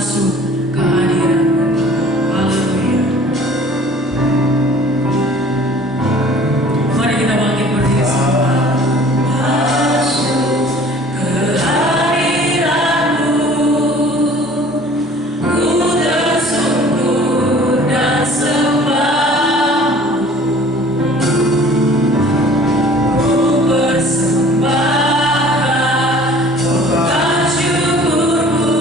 masuk kehadiran. Haleluya. Mari kita bangkit berdiri semua. Masuk kehadiran-Mu, ku tersungkur dan sembah, ku persembahkan syukurku.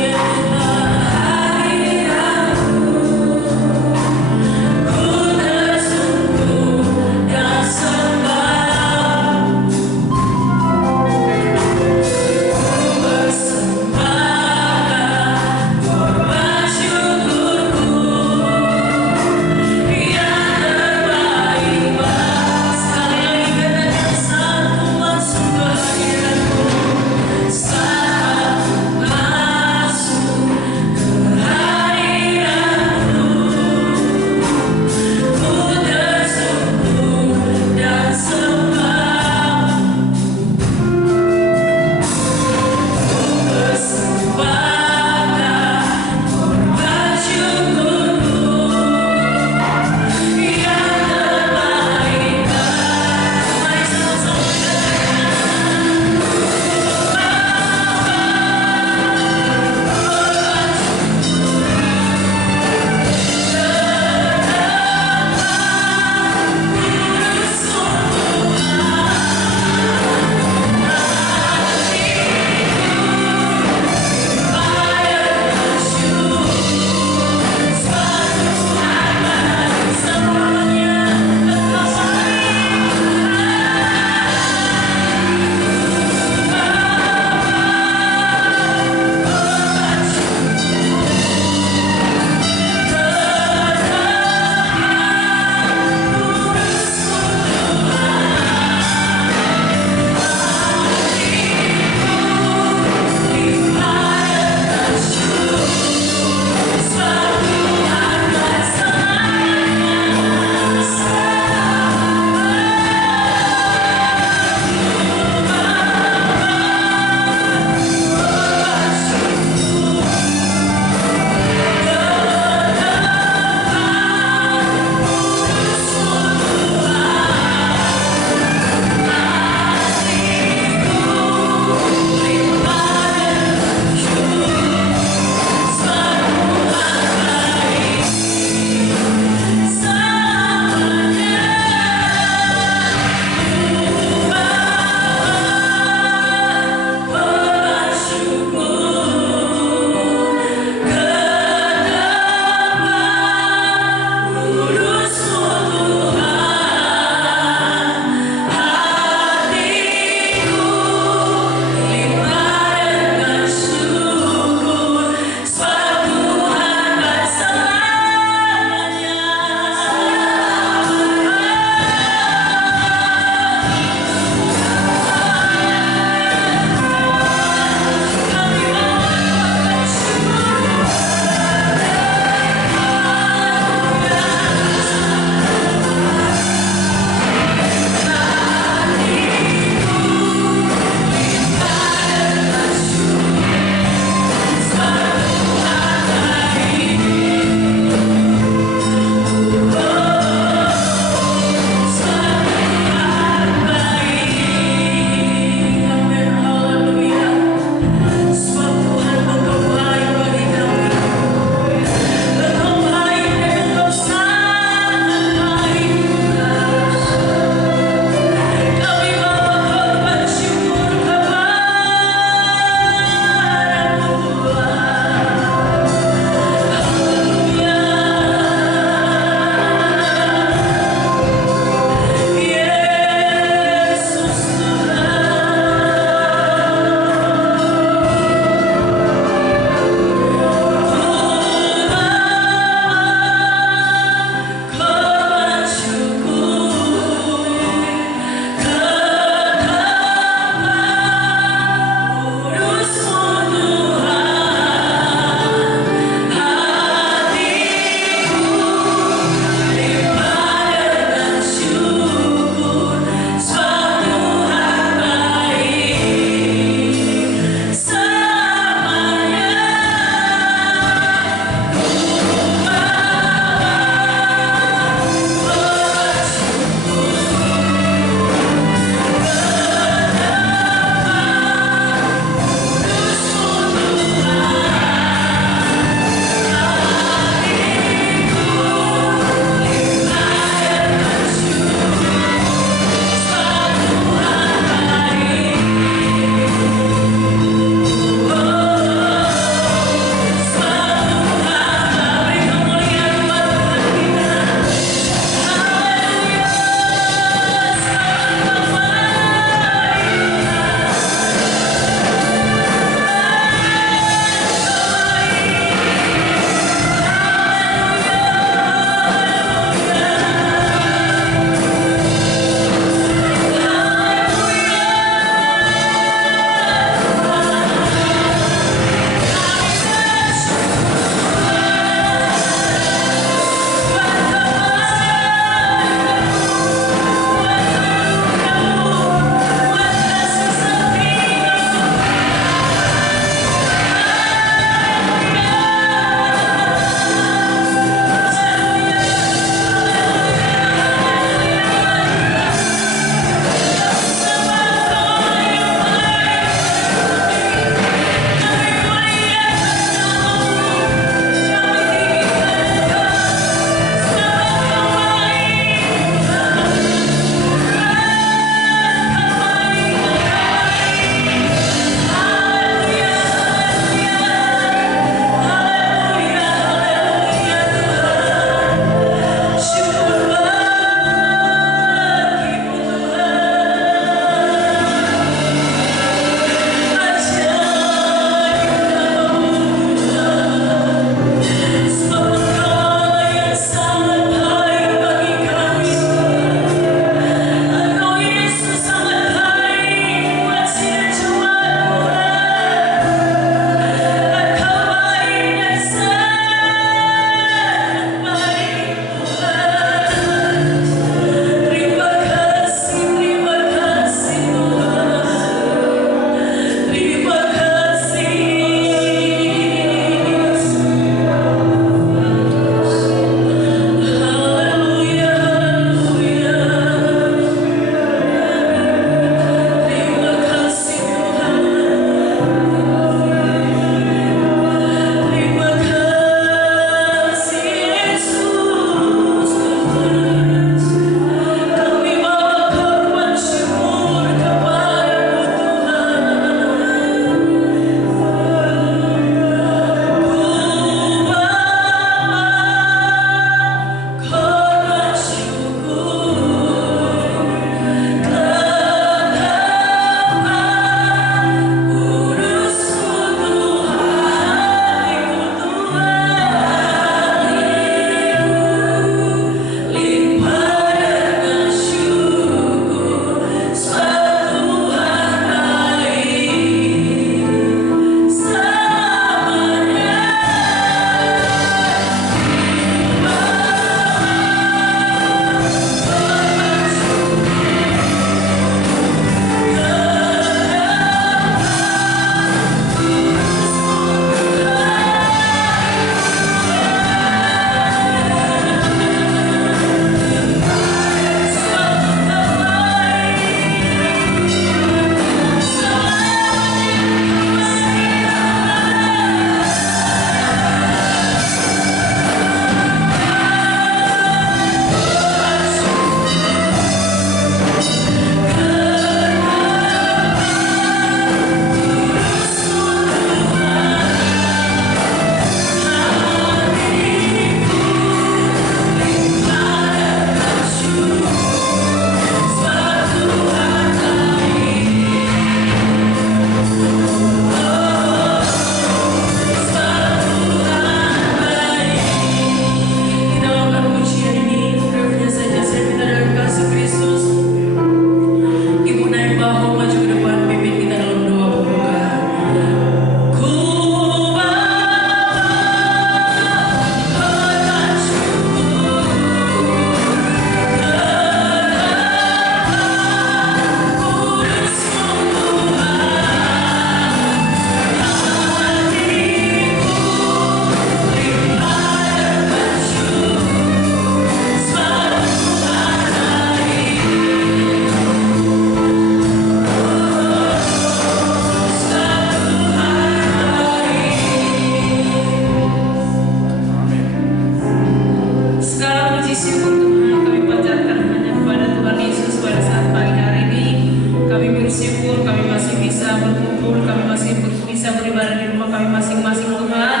masing-masing Tuhan.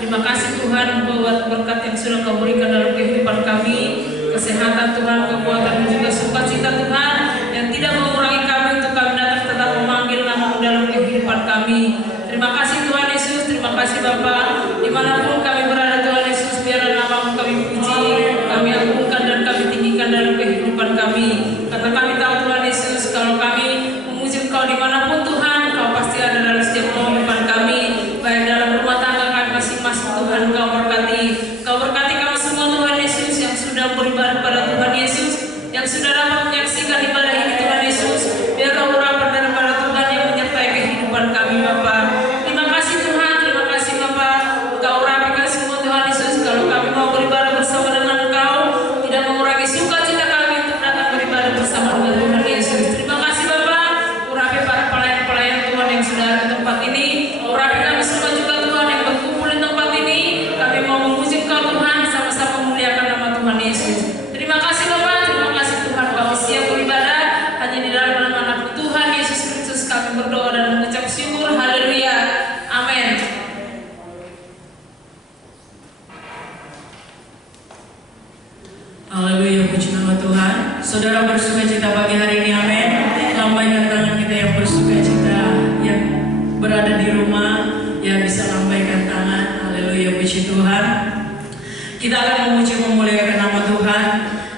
Terima kasih Tuhan buat berkat yang sudah Kau berikan dalam kehidupan kami, kesehatan Tuhan, kekuatan dan juga sukacita Tuhan yang tidak mengurangi kami untuk kami datang tetap memanggil nama-Mu dalam kehidupan kami. Terima kasih Tuhan Yesus, terima kasih Bapa. Dimanapun kami berada Tuhan Yesus, biarlah nama-Mu kami puji, kami agungkan dan kami tinggikan dalam kehidupan kami. Karena kami tahu Tuhan Yesus, kalau kami memuji Engkau dimanapun Tuhan, Kau pasti ada dalam setiap kehidupan kami, baik dalam rumah tangga kami masing-masing Tuhan. Kau berkati kami semua Tuhan Yesus yang sudah beribadah pada Tuhan Yesus, yang sudah dapat menyaksikan ibadah ini Tuhan Yesus. Biar Kau urapan daripada Tuhan yang menyertai kehidupan kami Bapa. Terima kasih Tuhan, terima kasih Bapa. Kau urapikan semua Tuhan Yesus. Kalau kami mau beribadah bersama dengan Engkau, tidak mengurangi sukacita kami untuk datang beribadah bersama dengan Tuhan Yesus. Terima kasih Bapa. Urapi para pelayan-pelayan Tuhan yang sudah ada di tempat ini. Urapi kami semua juga Tuhan yang berkumpul di tempat ini. Kami mau memuji Engkau Tuhan, sama-sama memuliakan nama Tuhan Yesus. Terima kasih Bapa, terima kasih Tuhan. Kami siap beribadah hanya di dalam nama anak Tuhan Yesus Kristus. Kami berdoa dan mengucap syukur. Haleluya. Amin. Haleluya, puji nama Tuhan. Saudara bersuka cita pagi hari ini, amin. Lambaikan tangan kita yang bersuka cita, yang berada di rumah, yang bisa lambaikan tangan. Haleluya, puji Tuhan. Kita akan memuji memuliakan nama Tuhan,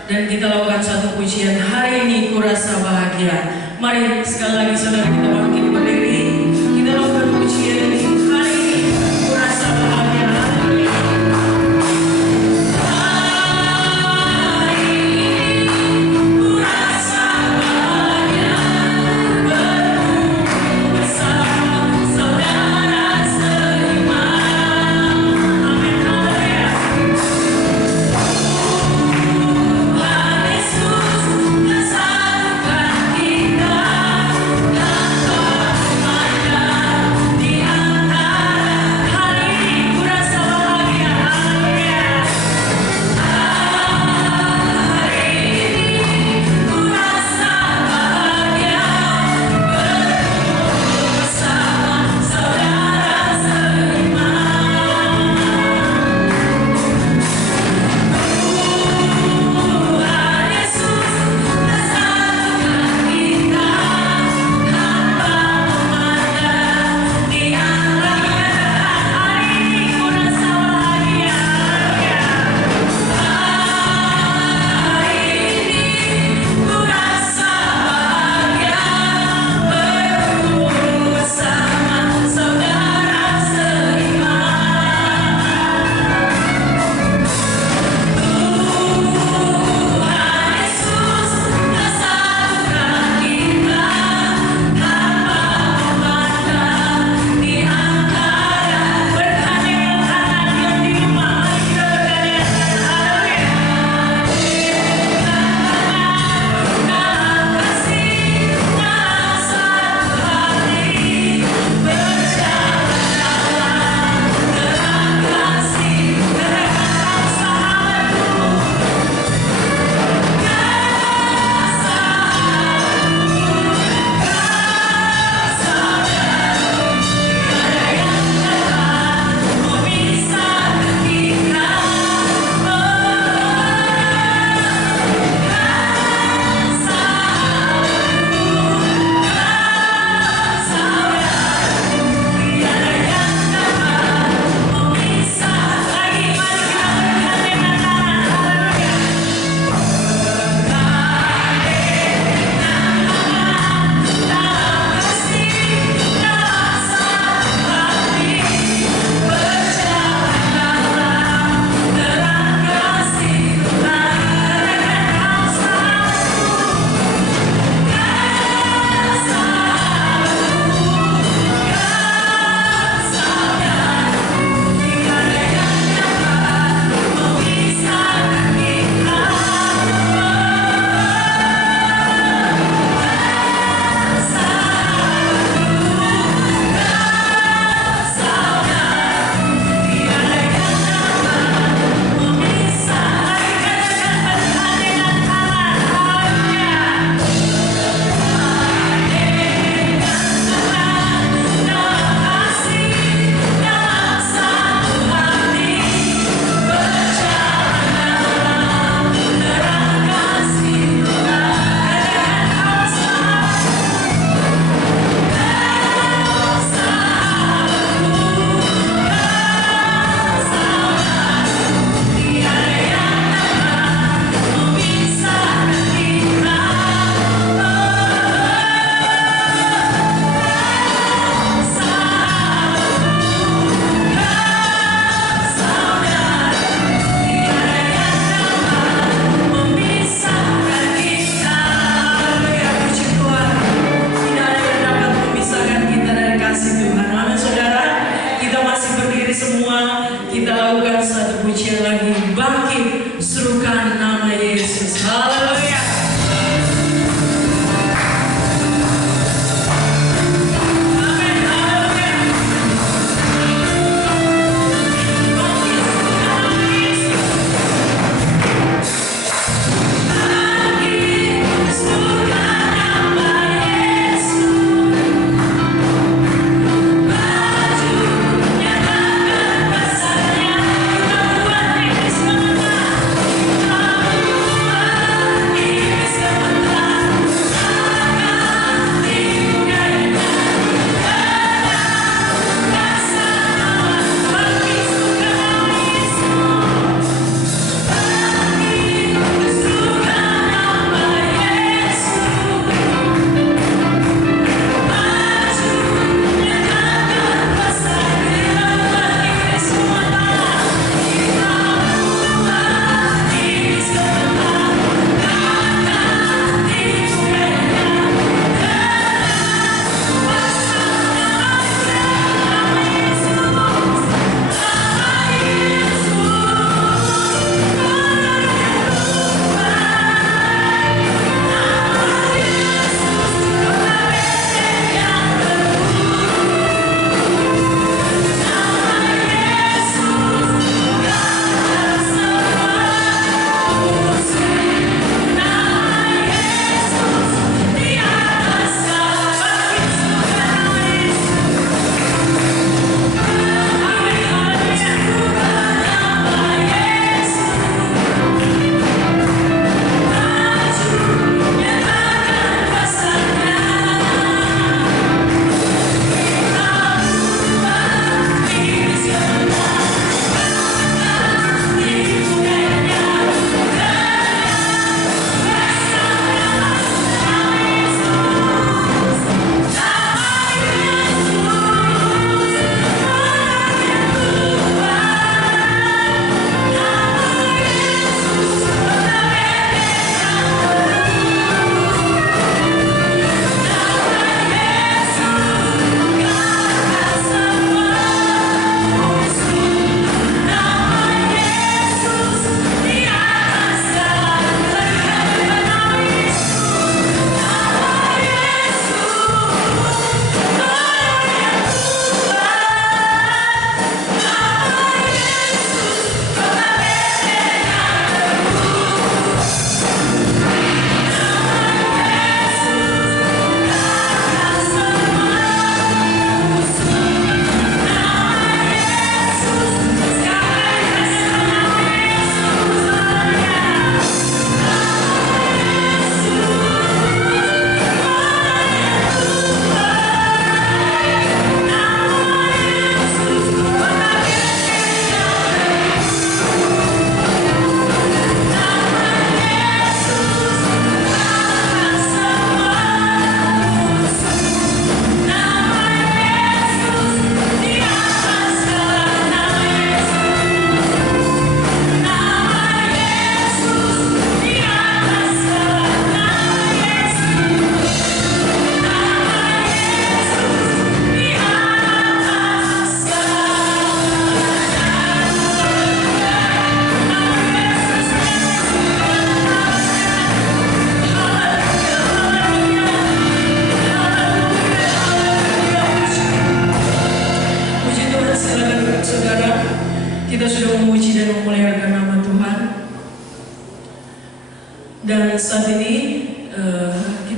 dan kita lakukan satu pujian. Hari ini kurasa bahagia. Mari sekali lagi saudara kita bangkit berdiri. Kita lakukan pujian ini. Hari ini kurasa bahagia. Haleluya. Yesus, kesatukan kita.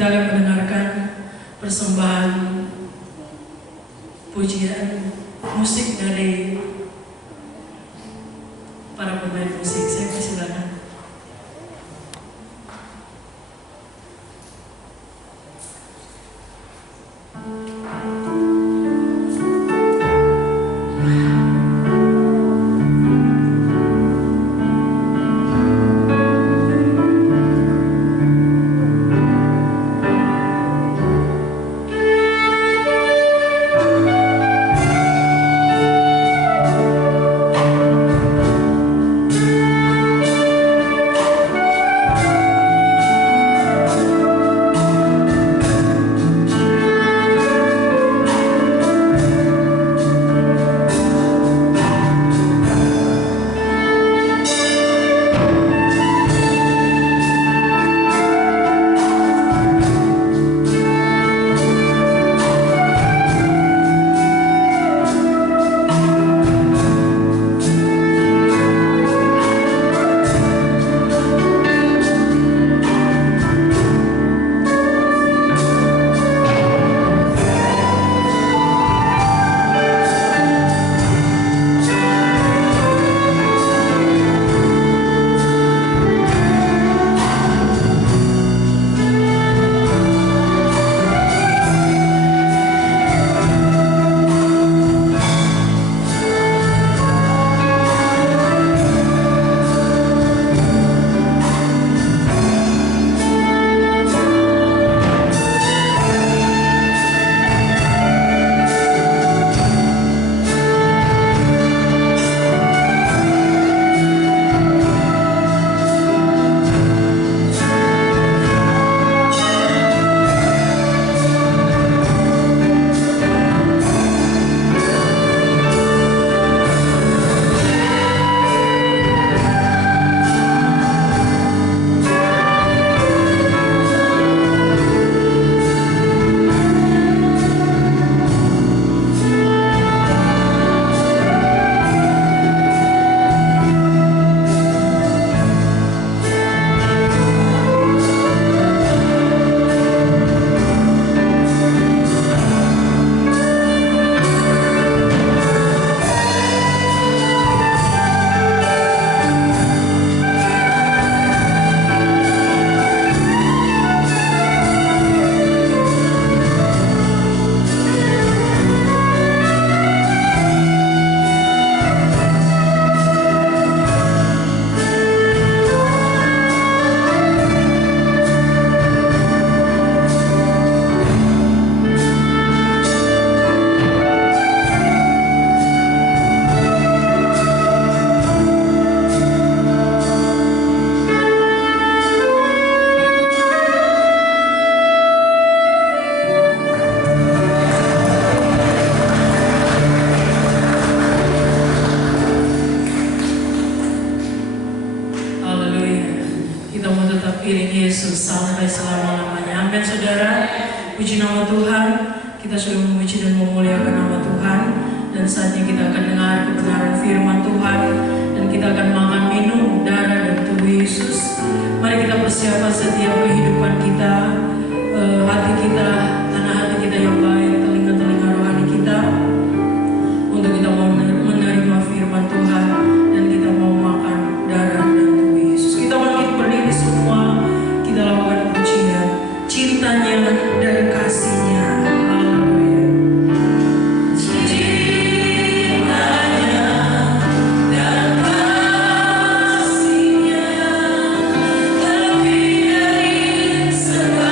kita akan mendengarkan persembahan pujian musik dari para pemain musik. Saya persilakan. Puji nama Tuhan, kita sudah memuji dan memuliakan nama Tuhan. Dan saatnya kita akan dengar kebenaran firman Tuhan, dan kita akan makan minum darah dan tubuh Yesus. Mari kita persiapkan setiap kehidupan kita, hati kita, tanah hati kita yang baik, telinga-telinga rohani kita, untuk kita mau menerima firman Tuhan, dan kita mau makan darah dan tubuh Yesus. Kita bangkit berdiri semua, kita lakukan pujian, cintanya dan kasihnya. Lebih dari segala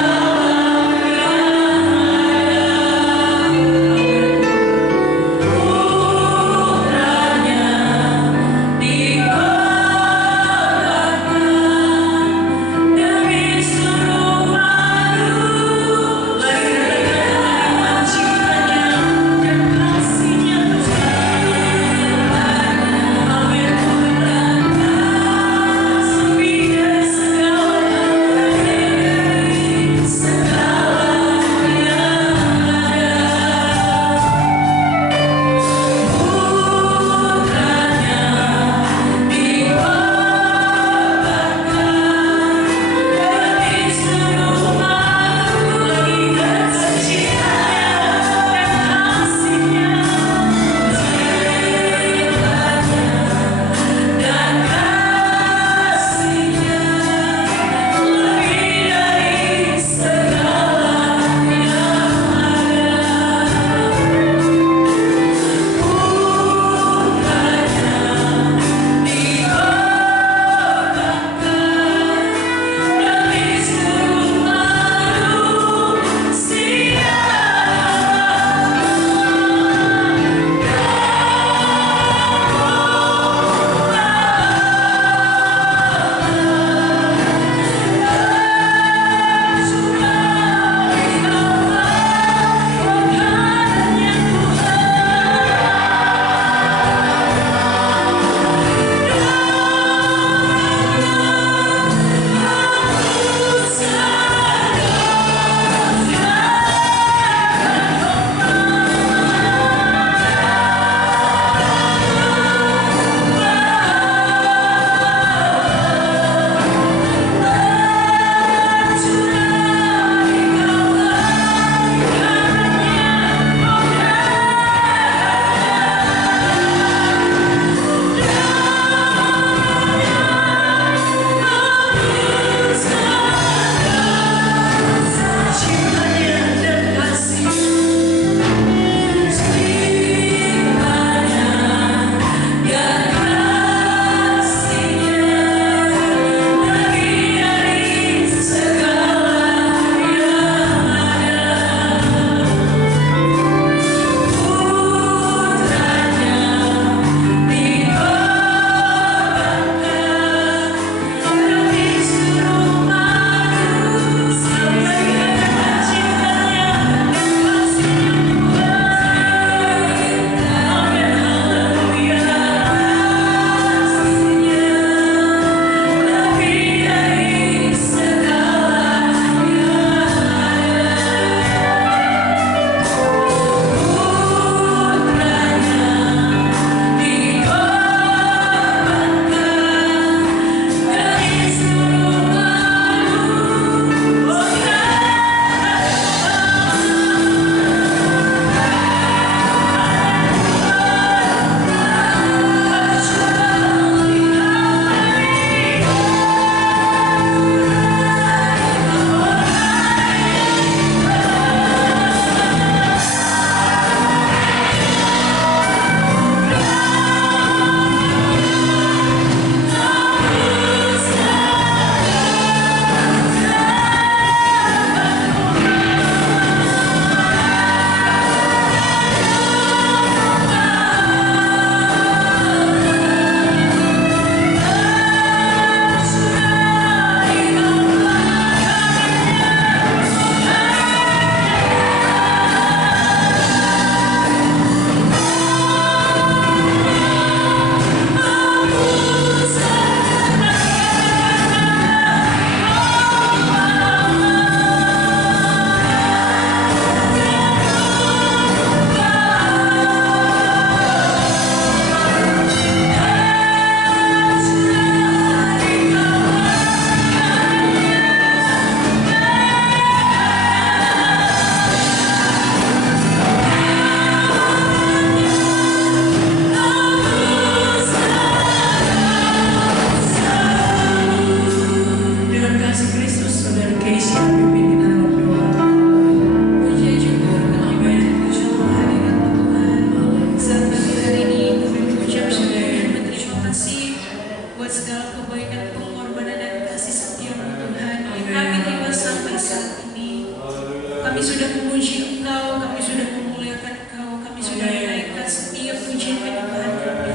Kami sudah memuji Engkau, kami sudah memuliakan Engkau, kami sudah menaikkan setiap pujian penyembahan kami.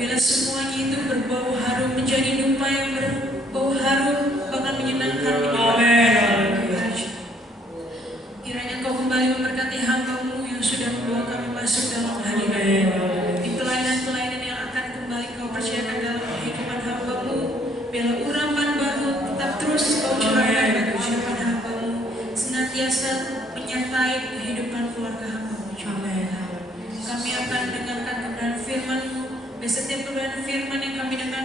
Biarlah semuanya itu berbau harum, menjadi dupa yang berbau harum, bahkan menyenangkan menyembah. Kiranya Engkau kembali memberkati hamba-Mu yang sudah membawa kami masuk dalam hadirat-Mu. Di pelayanan-pelayanan yang akan kembali Kau percayakan dalam kehidupan hamba-Mu. Biarlah urapan baru tetap terus Kau curahkan bagi kehidupan hamba-Mu, senantiasa menyertai kehidupan keluarga hamba-Mu. Kami akan mendengarkan kebenaran firman-Mu. Dan setiap kebenaran firman yang kami dengar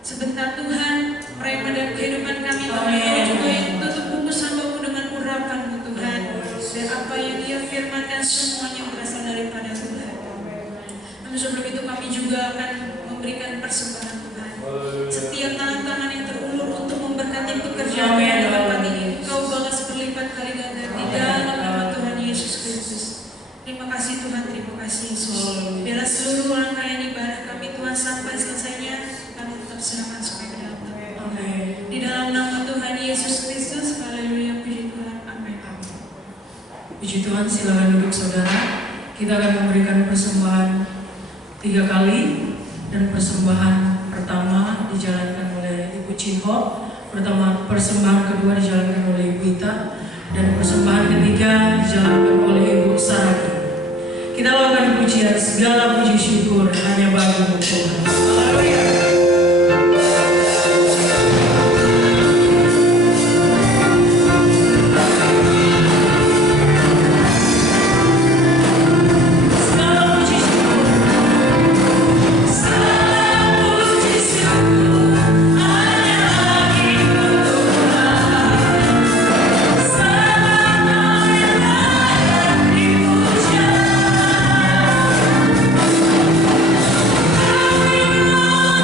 sebentar Tuhan, mereka dalam kehidupan kami, Kau juga yang tutup bungkus hamba-Mu dengan urapan-Mu Tuhan. Dan apa yang Ia firmankan semuanya berasal daripada Tuhan. Namun sebelum itu kami juga akan memberikan persembahan Tuhan. Setiap tangan-tangan yang terulur untuk memberkati pekerjaan di tempat ini, Kau balas berlipat kali ganda di dalam nama Tuhan Yesus Kristus. Terima kasih Tuhan, terima kasih Yesus. Biarlah seluruh rangkaian ibadah kami Tuhan sampai selesainya, kami tetap serahkan sampai ke dalam Tuhan. Di dalam nama Tuhan Yesus Kristus, haleluya, puji Tuhan, amin. Puji Tuhan, silakan duduk saudara. Kita akan memberikan persembahan 3 kali, dan persembahan pertama dijalankan oleh Ibu Cinho, persembahan kedua dijalankan oleh Ibu Ita, dan persembahan ketiga dijalankan oleh Ibu Saraki. Kita lakukan pujian, segala puji syukur hanya bagi Tuhan. Haleluya. Oh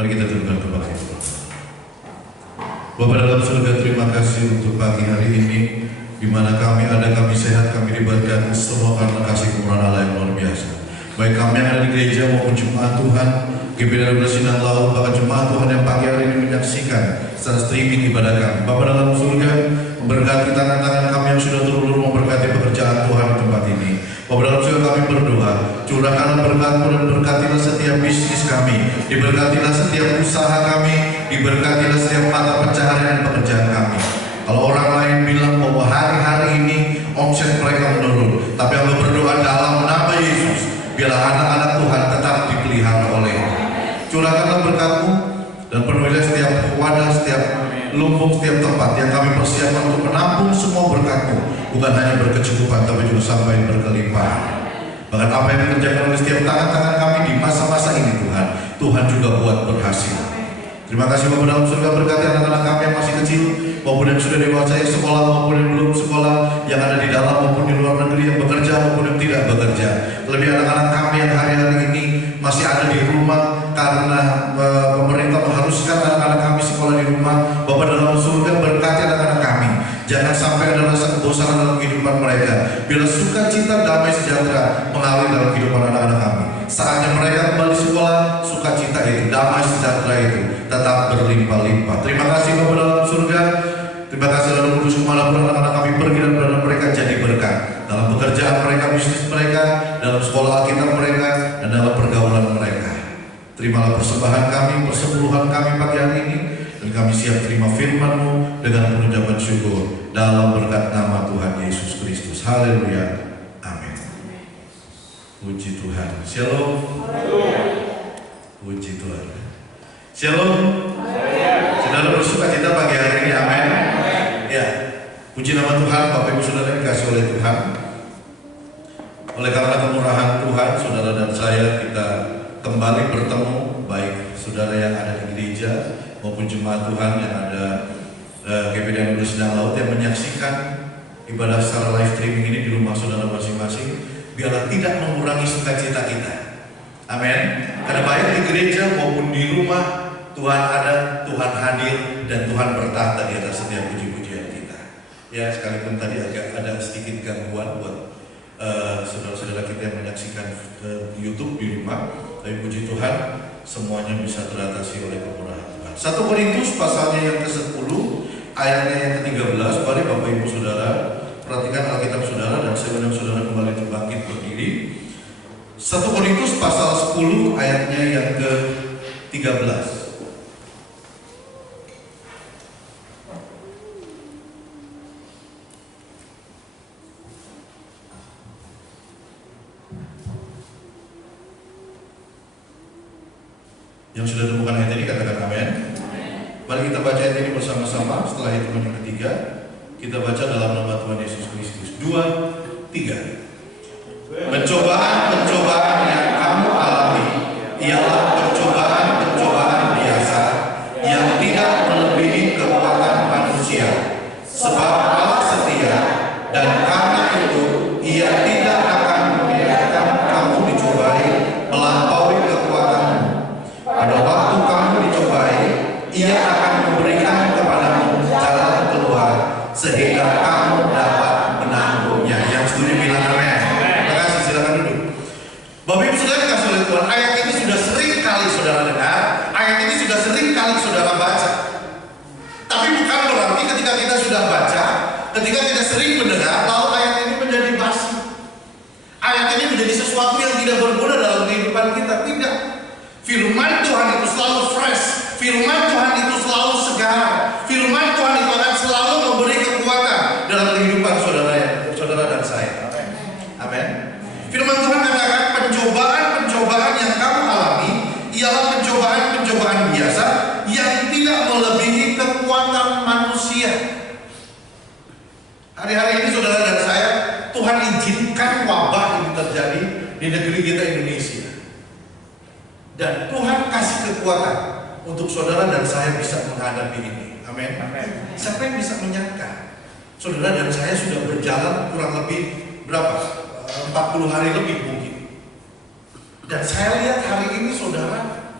Mari kita tundukkan kepala kita. Bapa dalam surga, terima kasih untuk pagi hari ini, di mana kami ada, kami sehat, kami diberkati semua karena kasih kemurahan Allah yang luar biasa. Baik kami yang ada di gereja maupun jemaat Tuhan, GBI Sinang Laut, bahkan jemaat Tuhan yang pagi hari ini menyaksikan secara streaming ibadah kami. Bapa dalam surga, memberkati tangan-tangan kami yang sudah terulur, memberkati pekerjaan Tuhan di tempat ini. Bapa dalam surga, kami berdoa, curahkanlah berkat-Mu dan berkatilah setiap bisnis kami, diberkatilah setiap usaha kami, diberkatilah setiap mata pencaharian dan pekerjaan kami. Kalau orang lain bilang bahwa hari-hari ini omset mereka menurun, tapi kami berdoa dalam nama Yesus, biarlah anak-anak Tuhan tetap dipelihara oleh-Mu. Curahkanlah berkat-Mu dan penuhilah setiap wadah, setiap lumbung, setiap tempat yang kami persiapkan untuk menampung semua berkat-Mu, bukan hanya berkecukupan tapi juga sampai berkelimpahan. Bahkan apa yang dikerjakan oleh setiap tangan-tangan kami di masa-masa ini Tuhan, Tuhan juga buat berhasil. Terima kasih Bapa dalam surga, berkati anak-anak kami yang masih kecil maupun yang sudah dewasa, yang sekolah maupun yang belum sekolah, yang ada di dalam maupun di luar negeri, yang bekerja maupun yang tidak bekerja. Lebih anak-anak kami yang hari-hari ini masih ada di rumah karena pemerintah mengharuskan anak-anak kami sekolah di rumah. Bapa dalam surga, berkati anak-anak kami, jangan sampai ada rasa kebosanan dalam kehidupan mereka. Bila sukacita, damai sejahtera mengalir dalam kehidupan anak-anak kami. Saatnya mereka kembali sekolah, sukacita itu, damai sejahtera itu tetap berlimpah-limpah. Terima kasih Bapa dalam surga. Terima kasih dalam kudus kemanapun anak-anak kami pergi dan berada mereka jadi berkat dalam pekerjaan mereka, bisnis mereka, dalam sekolah Alkitab mereka, dan dalam pergaulan mereka. Terimalah persembahan kami, persepuluhan kami pagi hari ini, dan kami siap terima firman-Mu dengan pengucapan syukur dalam berkat nama Tuhan Yesus Kristus. Haleluya. Amin. Puji Tuhan. Shalom. Puji Tuhan. Shalom. Saudara bersuka cita pagi hari ini. Amin. Ya. Puji nama Tuhan. Bapak Ibu Saudara yang dikasih oleh Tuhan. Oleh karena kemurahan Tuhan, saudara dan saya kita kembali bertemu, baik saudara yang ada di gereja maupun jemaat Tuhan yang ada GBI Sinang Laut yang menyaksikan ibadah secara live streaming ini di rumah saudara masing-masing. Biarlah tidak mengurangi sukacita kita. Amin. Karena baik di gereja maupun di rumah, Tuhan ada, Tuhan hadir, dan Tuhan bertahta di atas setiap puji-pujian kita. Ya, sekalipun tadi agak ada sedikit gangguan buat saudara-saudara kita yang menyaksikan YouTube di rumah, tapi puji Tuhan semuanya bisa teratasi oleh kemurahan Tuhan. 1 Korintus pasalnya yang ke-10, ayatnya yang ke-13. Mari Bapak Ibu Saudara perhatikan Alkitab saudara, dan saya undang saudara kembali bangkit berdiri. 1 Korintus pasal 10 ayatnya yang ke-13. Yang sudah temukan ayat ini katakan amin. Mari kita baca ayat ini bersama-sama. Setelah hitungan yang ketiga, kita baca dalam nama Tuhan Yesus Kristus. 2, 3. Pencobaan-pencobaan yang kamu alami ialah pencobaan-pencobaan biasa yang tidak melebihi kekuatan manusia. Sebab Allah setia, dan karena itu Ia tidak akan membiarkan kamu dicobai melampaui kekuatanmu. Pada waktu kamu dicobai, Ia akan memberikan kepadamu jalan keluar sehingga kamu dapat menanggungnya. Yang setuju bilang amin. Terima kasih, silakan duduk. Bapak Ibu Saudara dikasih oleh Tuhan, ayat ini sudah sering kali saudara dengar, ayat ini sudah sering kali saudara baca. Tapi bukan berarti ketika kita sudah baca, ketika kita sering mendengar, lalu ayat ini menjadi basi. Ayat ini menjadi sesuatu yang tidak berguna dalam kehidupan kita. Tidak. Firman Tuhan itu selalu fresh. Firman Tuhan itu selalu segar. Firman Tuhan itu akan selalu memberi kekuatan dalam kehidupan saudara dan saya. Amin. Firman Tuhan katakan pencobaan-pencobaan yang kamu alami ialah pencobaan-pencobaan biasa yang tidak melebihi kekuatan manusia. Hari-hari ini saudara dan saya, Tuhan izinkan wabah ini terjadi di negeri kita Indonesia. Dan Tuhan kasih kekuatan untuk saudara dan saya bisa menghadapi ini. Amin. Siapa yang bisa menyangka? Saudara dan saya sudah berjalan kurang lebih berapa? 40 hari lebih mungkin. Dan saya lihat hari ini saudara,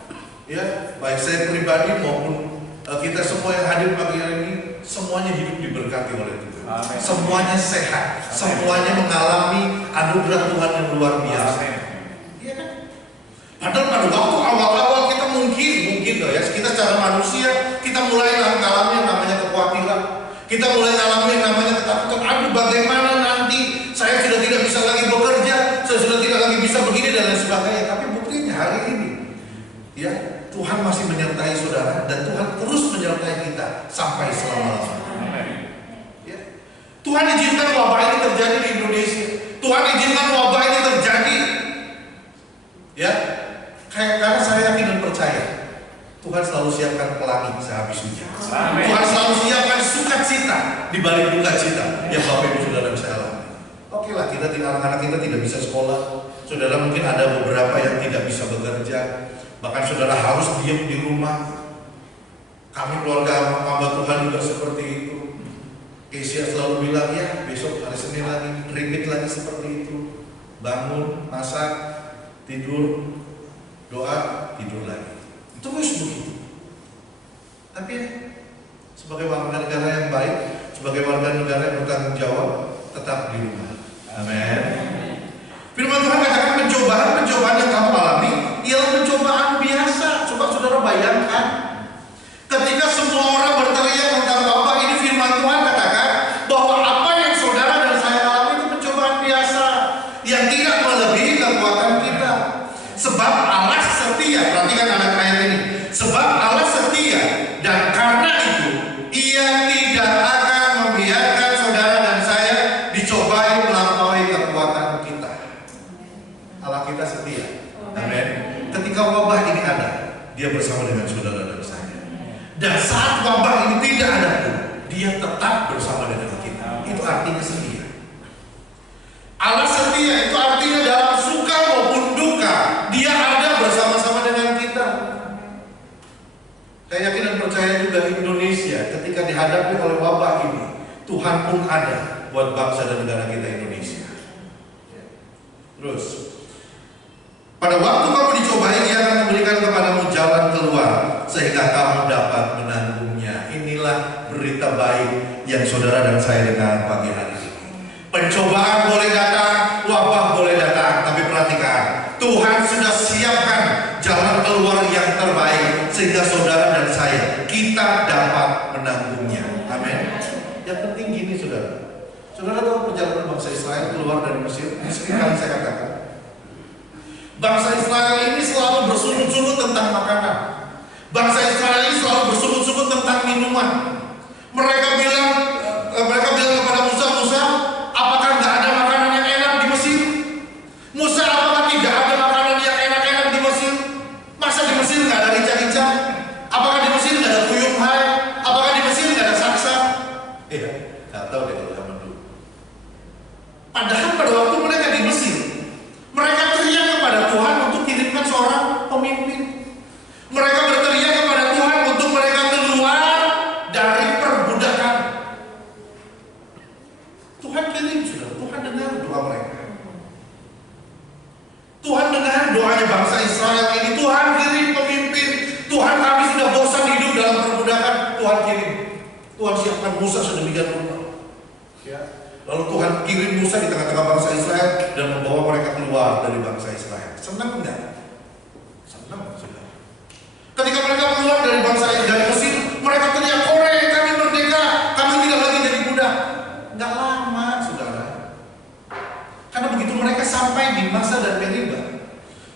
ya, baik saya pribadi maupun kita semua yang hadir pagi hari ini, semuanya hidup diberkati oleh Tuhan. Amin. Semuanya sehat, semuanya mengalami anugerah Tuhan yang luar biasa. Iya kan? Padahal pada waktu awal-awal kita mungkin loh ya, kita secara manusia kita mulai mengalami yang namanya kekhawatiran. Kita mulai mengalami yang namanya ketakutan. Aduh, bagaimana nanti saya sudah tidak bisa lagi bekerja, saya sudah tidak lagi bisa begini dan lain sebagainya. Tapi buktinya hari ini, ya Tuhan masih menyertai saudara dan Tuhan terus menyertai kita sampai selama-lamanya. Ya. Tuhan izinkan wabah ini terjadi di Indonesia. Tuhan izinkan wabah ini terjadi. Ya, karena saya yakin dan percaya Tuhan selalu siapkan pelangi sehabis hujan. Tuhan selalu siapkan sukacita di balik duka cita yang Bapak Ibu Saudara bisa alami. Oke lah, anak-anak kita tidak bisa sekolah. Saudara mungkin ada beberapa yang tidak bisa bekerja. Bahkan saudara harus diam di rumah. Kami keluarga hamba Tuhan juga seperti itu. Kesia selalu bilang, ya besok hari Senin lagi, repeat lagi seperti itu. Bangun, masak, tidur, doa, tidur lagi. Terus begitu. Tapi sebagai warga negara yang baik, sebagai warga negara yang bertanggung jawab, tetap di rumah. Amin. Firman Tuhan katakan pencobaan yang kamu alami ialah pencobaan biasa. Coba saudara bayangkan, ketika semua orang berteriak tentang wabah ini, firman Tuhan katakan bahwa apa yang saudara dan saya alami itu pencobaan biasa yang tidak melebihi kekuatan kita. Sebab Allah setia, perhatikan ayat ini. Sebab Allah setia dan karena itu Ia tidak akan membiarkan saudara dan saya dicobai melampaui kekuatan kita. Allah kita setia. Amin. Ketika wabah ini ada, Dia bersama dengan saudara dan saya. Dan saat wabah ini tidak ada pun, Dia tetap bersama dengan kita. Itu artinya setia. Allah setia itu artinya dalam suka maupun duka Dia ada bersama-sama dengan kita. Saya yakin dan percaya juga Indonesia ketika dihadapi oleh wabah ini, Tuhan pun ada buat bangsa dan negara kita Indonesia. Terus, pada waktu kamu dicobai, Dia akan memberikan kepadamu jalan keluar sehingga kamu dapat menanggungnya. Inilah berita baik yang saudara dan saya dengar pagi hari ini. Pencobaan boleh datang, wabah boleh datang, tapi perhatikan, Tuhan sudah siapkan jalan keluar yang terbaik sehingga saudara dan saya kita dapat menanggungnya. Amin. Yang penting gini saudara. Saudara tahu perjalanan bangsa Israel keluar dari Mesir? Ini sering kali saya katakan. Bangsa Israel ini selalu bersungut-sungut tentang makanan. Bangsa Israel ini selalu bersungut-sungut tentang minuman. Mereka bilang kepada Musa, apakah nggak ada makanan yang enak di Mesir? Musa, apakah tidak ada makanan yang enak-enak di Mesir? Masa di Mesir nggak ada rica-rica? Apakah di Mesir nggak ada kuyung hai? Apakah di Mesir nggak ada saksa? Iya, nggak tahu deh kalau zaman dulu. Padahal pada waktu mereka di Mesir, mereka teriak kepada Tuhan untuk kirimkan seorang pemimpin. Mereka berteriak kepada Tuhan untuk mereka keluar dari perbudakan. Tuhan kirim sudah, Tuhan dengar doa mereka. Tuhan dengar doanya bangsa Israel ini. Tuhan kirim pemimpin. Tuhan, kami sudah bosan hidup dalam perbudakan. Tuhan kirim. Tuhan siapkan Musa sedemikian rupa. Ya. Lalu Tuhan kirim Musa di tengah-tengah bangsa Israel dan membawa mereka keluar dari bangsa Israel. Senang enggak? Senang sudah. Ketika mereka keluar dari bangsa dari Mesir, mereka teriak, "Hore, kami merdeka, kami tidak lagi jadi budak." Enggak lama, saudara. Karena begitu mereka sampai di Masa dan Meriba,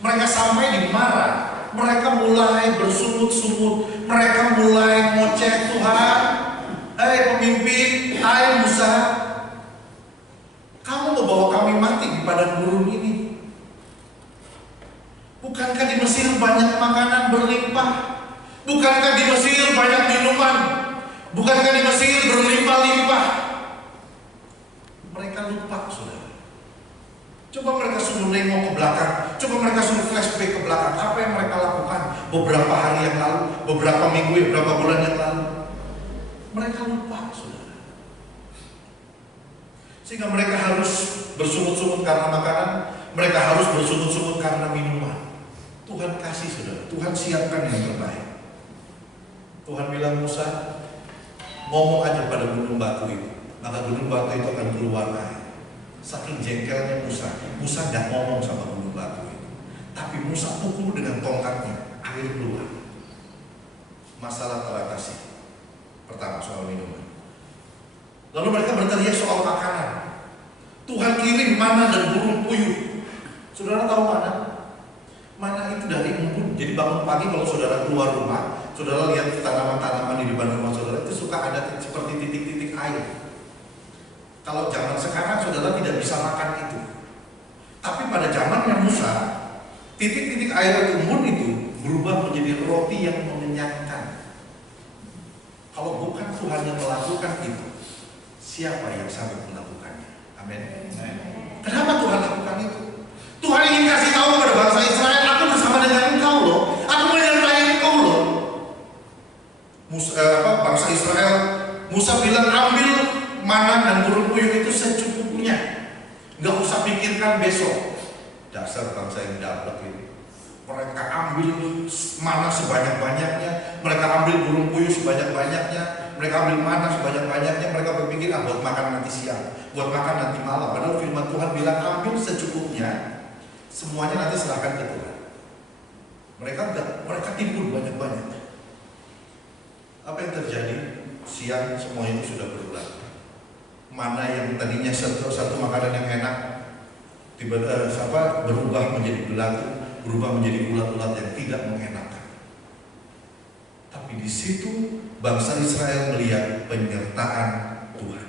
mereka sampai di Mara, mereka mulai bersungut-sungut, mereka mulai ngoceh Tuhan. Hai pemimpin, hai Musa, kamu membawa kami mati di padang gurun ini. Bukankah di Mesir banyak makanan berlimpah? Bukankah di Mesir banyak minuman? Bukankah di Mesir berlimpah-limpah? Mereka lupa, saudara. Coba mereka suruh nengok ke belakang. Coba mereka suruh flashback ke belakang. Apa yang mereka lakukan beberapa hari yang lalu, beberapa minggu, beberapa bulan yang lalu. Mereka lupa, saudara. Sehingga mereka harus bersungut-sungut karena makanan. Mereka harus bersungut-sungut karena minuman. Tuhan kasih, saudara. Tuhan siapkan yang terbaik. Tuhan bilang Musa, ngomong aja pada gunung batu itu, maka gunung batu itu akan keluar air. Saking jengkelnya Musa nggak ngomong sama gunung batu itu, tapi Musa pukul dengan tongkatnya, air keluar. Masalah teratasi. Pertama soal minuman. Lalu mereka berteriak soal makanan. Tuhan kirim mana dan burung puyuh. Saudara tahu mana? Mana itu dari embun. Jadi bangun pagi kalau saudara keluar rumah, saudara lihat tanaman-tanaman di depan rumah saudara itu suka ada seperti titik-titik air. Kalau zaman sekarang saudara tidak bisa makan itu. Tapi pada zamannya Musa, titik-titik air embun itu berubah menjadi roti yang mengenyangkan. Kalau bukan Tuhan yang melakukan itu, siapa yang sanggup melakukannya? Amin. Kenapa Tuhan lakukan itu? Tuhan ingin kasih tahu kepada bangsa Israel, aku bersama dengan engkau loh, aku menyertai engkau loh. Bangsa Israel, Musa bilang ambil mana dan burung puyuh itu secukupnya, nggak usah pikirkan besok. Dasar bangsa yang dapat ini. Mereka ambil mana sebanyak-banyaknya, mereka ambil burung puyuh sebanyak-banyaknya, mereka ambil mana sebanyak-banyaknya, mereka berpikir buat makan nanti siang, buat makan nanti malam. Padahal firman Tuhan bilang ambil secukupnya, semuanya nanti serahkan ke Tuhan. Mereka enggak, mereka timbul banyak-banyak. Apa yang terjadi? Siang semua itu sudah berulang. Mana yang tadinya satu makanan yang enak, tiba-tiba berubah menjadi belatung, berubah menjadi ulat-ulat yang tidak mengenakan. Tapi di situ bangsa Israel melihat penyertaan Tuhan.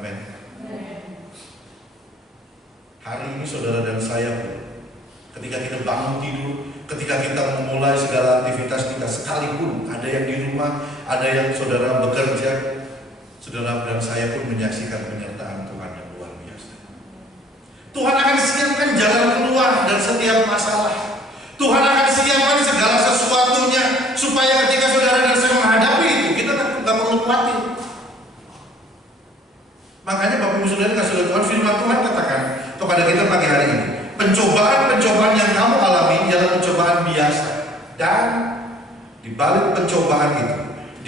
Amin. Hari ini saudara dan saya pun, ketika kita bangun tidur, ketika kita memulai segala aktivitas kita, sekalipun ada yang di rumah, ada yang saudara bekerja, saudara dan saya pun menyaksikan penyertaan Tuhan yang luar biasa. Tuhan akan siapkan jalan keluar dari setiap masalah. Tuhan akan siapkan segala sesuatunya supaya ketika saudara dan saya menghadapi itu, kita tidak perlu khawatir. Makanya Bapak Ibu Saudara kasih Tuhan, firman Tuhan katakan kepada kita pagi hari ini, pencobaan-pencobaan yang kamu alami adalah pencobaan biasa. Dan di balik pencobaan itu,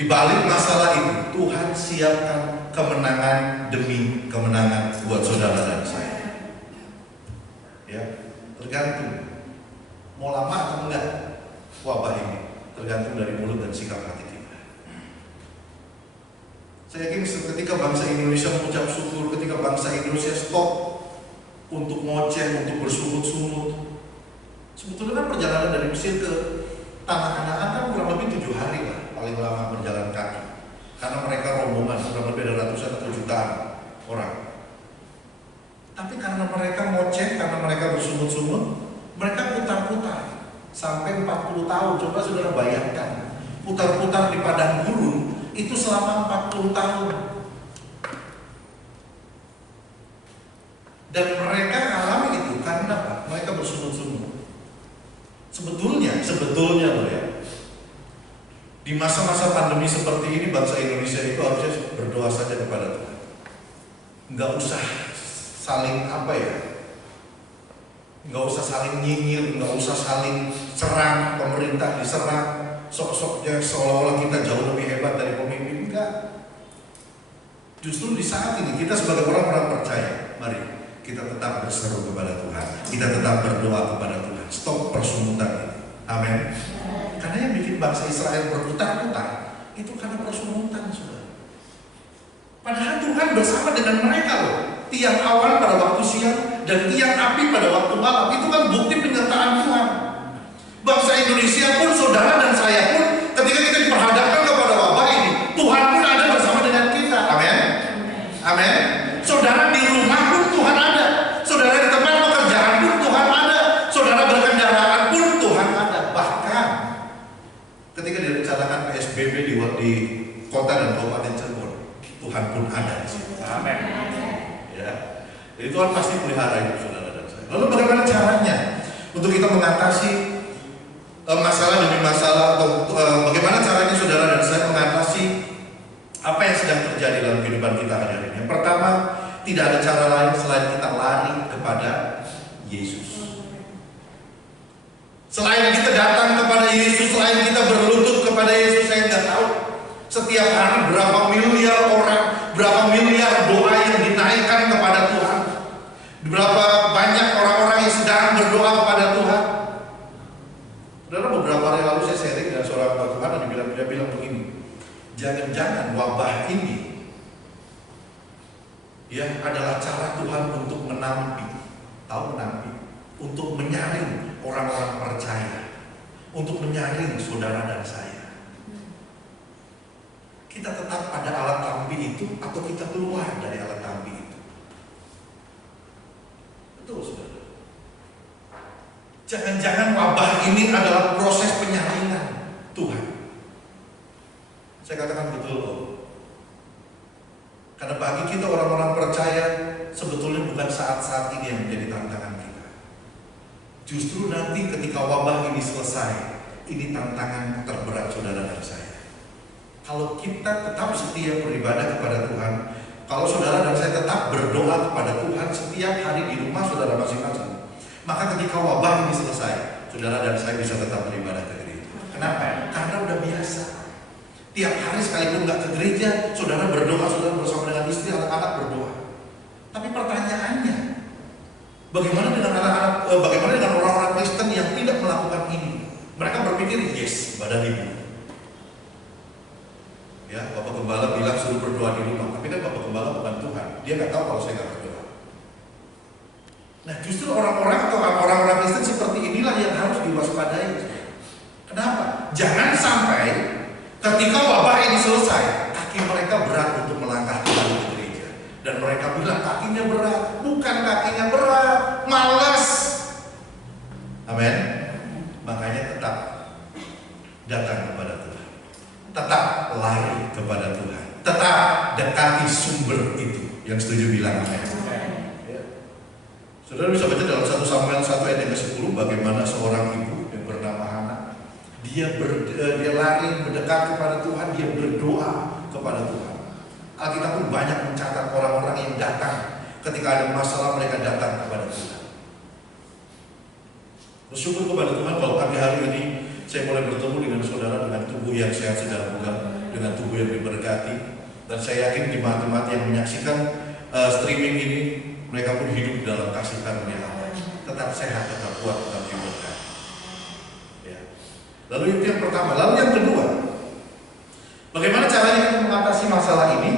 di balik masalah itu, Tuhan siapkan kemenangan demi kemenangan buat saudara dan saya. Ya, tergantung mau lama atau enggak wabah ini, tergantung dari mulut dan sikap hati kita. Saya yakin ketika bangsa Indonesia mengucap syukur, ketika bangsa Indonesia stop untuk ngoceh, untuk bersungut-sungut. Sebetulnya kan perjalanan dari Mesir ke tanah Kanaan kan kurang lebih 7 hari lah, paling lama berjalan kaki. Karena mereka rombongan kurang lebih ada ratusan atau jutaan orang. Tapi karena mereka ngoceh, karena mereka bersungut-sungut, mereka putar-putar sampai 40 tahun. Coba saudara bayangkan, putar-putar di padang gurun itu selama 40 tahun. Dan mereka alami itu karena apa? Mereka bersungut-sungut. Sebetulnya loh ya, di masa-masa pandemi seperti ini bangsa Indonesia itu harusnya berdoa saja kepada Tuhan. Nggak usah saling nggak usah saling nyinyir, nggak usah saling serang, pemerintah diserang, sok-soknya seolah-olah kita jauh lebih hebat dari pemimpin. Enggak. Justru di saat ini kita sebagai orang-orang percaya, mari kita tetap berseru kepada Tuhan, kita tetap berdoa kepada Tuhan. Stop persungutan ini. Amin. Karena yang bikin bangsa Israel berputar-putar itu karena persungutan, saudara. Padahal Tuhan bersama dengan mereka loh. Tiang awan pada waktu siang dan tiang api pada waktu malam, itu kan bukti penyertaan Tuhan. Bangsa Indonesia pun, saudara dan saya pun, ketika kita diperhadapkan kepada wabah ini, Tuhan pun ada bersama dengan kita. Amin. Amin. Saudara di rumah pun Tuhan ada, saudara di tempat pekerjaan pun Tuhan ada, saudara berkendaraan pun Tuhan ada. Bahkan ketika direncanakan PSBB di kota dan kabupaten Cirebon, Tuhan pun ada di situ. Amin. Ya, jadi Tuhan pasti pelihara itu saudara dan saya. Lalu bagaimana caranya untuk kita mengatasi masalah demi masalah, atau bagaimana caranya saudara dan saya mengatasi apa yang sedang terjadi dalam kehidupan kita hari ini? Yang pertama, tidak ada cara lain selain kita lari kepada Yesus. Selain kita datang kepada Yesus, selain kita berlutut kepada kepada Yesus saya nggak tahu. Setiap hari berapa miliar orang, berapa miliar doa yang dinaikkan kepada Tuhan. Berapa banyak orang-orang yang sedang berdoa kepada Tuhan. Saudara, beberapa hari lalu saya sharing dengan seorang Tuhan dan dia bilang begini, jangan-jangan wabah ini ya adalah cara Tuhan untuk menampi, untuk menyaring orang-orang percaya, untuk menyaring saudara dan saya. Kita tetap pada alat tampi itu atau kita keluar dari alat tampi itu? Betul, saudara. Jangan-jangan wabah ini adalah proses penyaringan Tuhan. Saya katakan betul loh. Karena bagi kita orang-orang percaya, sebetulnya bukan saat-saat ini yang menjadi tantangan kita. Justru nanti ketika wabah ini selesai, ini tantangan terberat saudara dan saya. Kalau kita tetap setia beribadah kepada Tuhan, kalau saudara dan saya tetap berdoa kepada Tuhan setiap hari di rumah saudara masing-masing, maka ketika wabah ini selesai, saudara dan saya bisa tetap beribadah ke gereja. Kenapa? Karena udah biasa. Tiap hari sekalipun nggak ke gereja, saudara berdoa, saudara bersama dengan istri, anak-anak berdoa. Tapi pertanyaannya, bagaimana dengan orang-orang Kristen yang tidak melakukan ini? Mereka berpikir, yes, ibadah libur. Ya, Bapak Gembala bilang suruh berdoa di rumah, tapi kan Bapak Gembala bukan Tuhan. Dia nggak tahu kalau saya nggak berdoa. Nah, justru orang-orang atau orang-orang Kristen seperti inilah yang harus diwaspadai. Kenapa? Jangan sampai ketika wabah ini selesai, kaki mereka berat untuk melangkah kembali ke gereja. Dan mereka bilang kakinya berat. Bukan kakinya berat, malas. Amin. Makanya tetap datang kepada Tuhan. Tetap lari kepada Tuhan. Tetap dekati sumber itu. Yang setuju bilang amin. Ya. Saudara bisa baca dalam 1 Samuel 1 ayat yang ke-10 bagaimana seorang ibu yang bernama Hana, dia lari mendekat kepada Tuhan, dia berdoa kepada Tuhan. Alkitab pun banyak mencatat orang-orang yang datang ketika ada masalah, mereka datang kepada Tuhan. Bersyukur kepada Tuhan kalau pagi hari ini saya mulai bertemu dengan saudara dengan tubuh yang sehat secara bugar, dengan tubuh yang diberkati. Dan saya yakin jemaat-jemaat yang menyaksikan streaming ini, mereka pun hidup dalam kasih karunia Allah. Tetap sehat, tetap kuat, tetap diberkati. Ya. Lalu itu yang pertama. Lalu yang kedua, bagaimana caranya kita mengatasi masalah ini?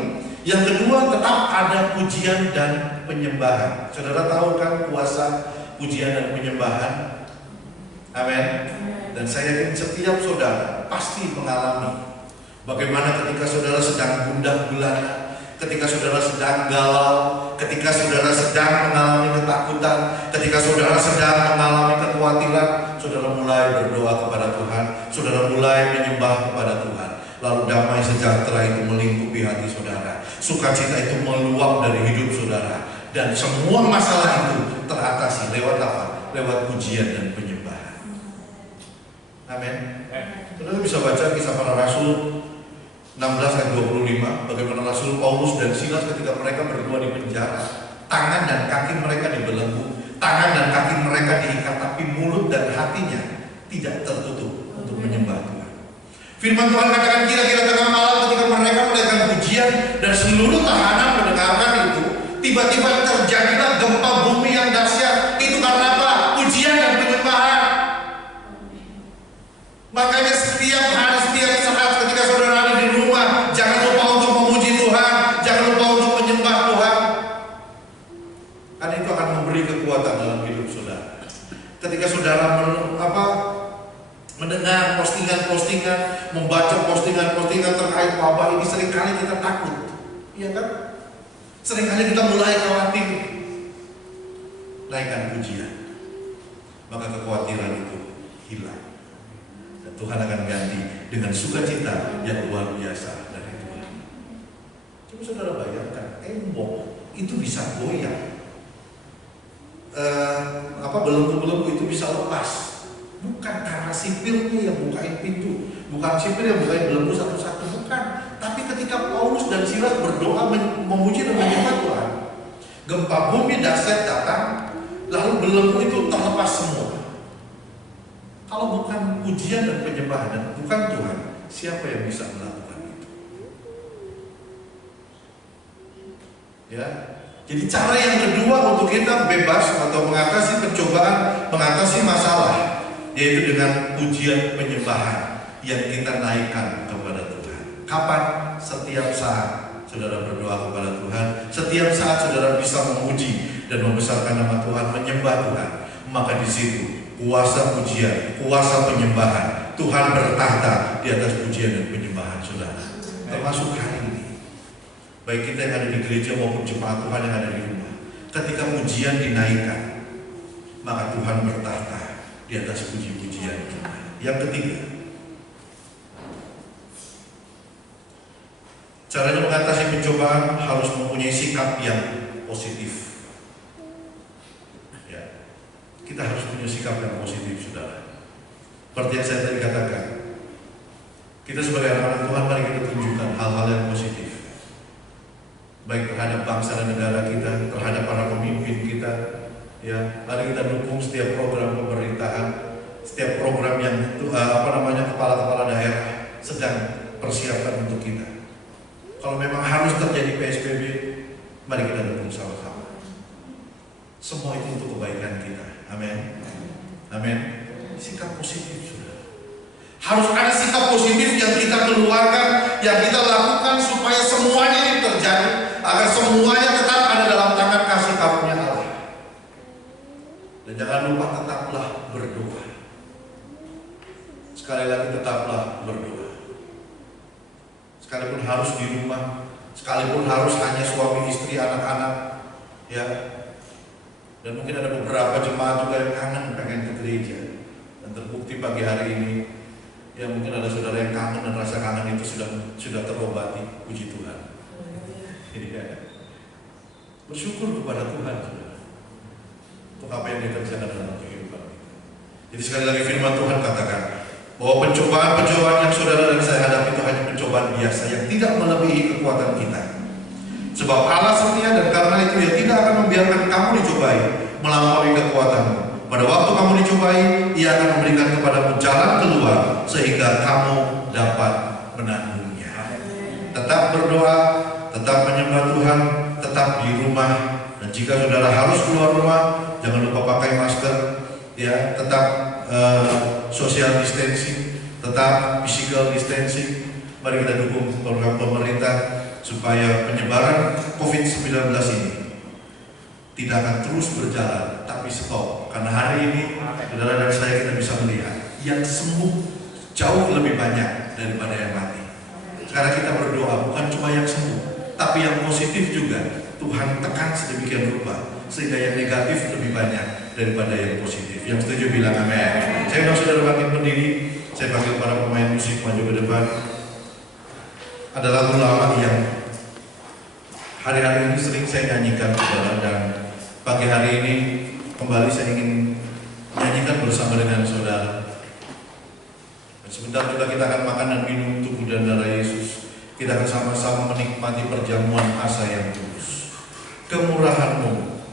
Yang kedua, tetap ada pujian dan penyembahan. Saudara tahu kan kuasa pujian dan penyembahan? Amin. Dan saya yakin setiap saudara pasti mengalami bagaimana ketika saudara sedang gundah gulana, ketika saudara sedang galau, ketika saudara sedang mengalami ketakutan, ketika saudara sedang mengalami kekhawatiran, saudara mulai berdoa kepada Tuhan, saudara mulai menyembah kepada Tuhan. Lalu damai sejahtera itu melingkupi hati saudara, sukacita itu meluap dari hidup saudara, dan semua masalah itu teratasi lewat apa? Lewat pujian dan penyembahan. Amin. Saudara bisa baca Kisah Para Rasul 16 ayat 25, bagaimana Rasul Paulus dan Silas ketika mereka berdua di penjara, tangan dan kaki mereka dibelenggu, tangan dan kaki mereka diikat, tapi mulut dan hatinya tidak tertutup untuk menyembah Tuhan. Firman Tuhan katakan kira-kira tengah malam ketika mereka menaikkan pujian dan seluruh tahanan mendengarkan itu, tiba-tiba terjadilah gempa bumi yang dahsyat. Itu karena apa? Pujian dan penyembahan. Makanya setiap hari, setiap saat ketika saudara ada di rumah, jangan lupa untuk memuji Tuhan, jangan lupa untuk menyembah Tuhan. Karena itu akan memberi kekuatan dalam hidup saudara. Ketika saudara mendengar postingan-postingan, membaca postingan-postingan terkait wabah ini, seringkali kita takut, iya kan? Seringkali kita mulai khawatir. Naikkan pujian, maka kekhawatiran itu hilang. Tuhan akan ganti dengan sukacita yang luar biasa dari Tuhan. Coba saudara bayangkan, tembok itu bisa goyang, belenggu-belenggu itu bisa lepas. Bukan karena sipirnya yang bukain pintu, bukan sipir yang bukain belenggu satu-satu, bukan. Tapi ketika Paulus dan Silas berdoa memuji dan menyembah Tuhan, gempa bumi dahsyat datang, lalu belenggu itu terlepas semua. Kalau bukan pujian dan penyembahan dan bukan Tuhan, Siapa yang bisa melakukan itu? Ya. Jadi cara yang kedua untuk kita bebas atau mengatasi pencobaan, mengatasi masalah, yaitu dengan pujian penyembahan yang kita naikkan kepada Tuhan. Kapan? Setiap saat saudara berdoa kepada Tuhan, setiap saat saudara bisa memuji dan membesarkan nama Tuhan, menyembah Tuhan, maka di situ kuasa pujian, kuasa penyembahan, Tuhan bertahta di atas pujian dan penyembahan saudara. Termasuk hari ini, baik kita yang ada di gereja maupun jemaat Tuhan yang ada di rumah, ketika pujian dinaikkan, maka Tuhan bertahta di atas puji-pujian kita. Yang ketiga, caranya mengatasi pencobaan harus mempunyai sikap yang positif. Ya, kita harus punya sikap yang positif, saudara. Seperti yang saya tadi katakan, kita sebagai anak-anak Tuhan, mari kita tunjukkan hal-hal yang positif, baik terhadap bangsa dan negara kita, terhadap para pemimpin kita. Ya, mari kita dukung setiap program pemerintahan, setiap program yang kepala-kepala daerah sedang persiapkan untuk kita. Kalau memang harus terjadi PSBB, mari kita dukung sama-sama. Semua itu untuk kebaikan kita. Amin. Amin. Sikap positif, saudara. Harus ada sikap positif yang kita keluarkan, yang kita lakukan supaya semuanya ini terjadi, agar semuanya tetap ada dalam tangan kasih karunia Allah. Dan jangan lupa tetaplah berdoa. Sekali lagi tetaplah berdoa. Sekalipun harus di rumah, sekalipun harus hanya suami istri anak-anak, ya. Dan mungkin ada beberapa jemaat juga yang kangen pengen ke gereja. Dan terbukti pagi hari ini, ya mungkin ada saudara yang kangen dan rasa kangen itu sudah terobati. Puji Tuhan. Ya. Bersyukur kepada Tuhan, saudara, untuk apa yang dikerjakan dalam kehidupan kita. Jadi sekali lagi firman Tuhan katakan bahwa pencobaan-pencobaan yang saudara dan saya hadapi itu hanya pencobaan biasa yang tidak melebihi kekuatan kita. Sebab Allah setia dan karena itu Dia tidak akan membiarkan kamu dicobai melampaui kekuatanmu. Pada waktu kamu dicobai, Ia akan memberikan kepadamu jalan keluar sehingga kamu dapat menanggungnya. Tetap berdoa, tetap menyembah Tuhan, tetap di rumah. Dan jika saudara harus keluar rumah, jangan lupa pakai masker, ya, tetap social distancing, tetap physical distancing. Mari kita dukung program pemerintah supaya penyebaran COVID-19 ini tidak akan terus berjalan, tapi stop. Karena hari ini saudara dan saya kita bisa melihat yang sembuh jauh lebih banyak daripada yang mati. Sekarang kita berdoa bukan cuma yang sembuh, tapi yang positif juga Tuhan tekan sedemikian rupa sehingga yang negatif lebih banyak daripada yang positif. Yang setuju bilang amin. Saya mau saudara bangkit berdiri. Saya panggil para pemain musik maju ke depan. Ada lagu lama yang hari-hari ini sering saya nyanyikan, saudara, dan pagi hari ini kembali saya ingin nyanyikan bersama dengan saudara. Dan sebentar juga kita akan makan dan minum tubuh dan darah Yesus. Kita akan sama-sama menikmati perjamuan asa yang tulus. Kemurahan-Mu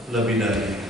lebih dari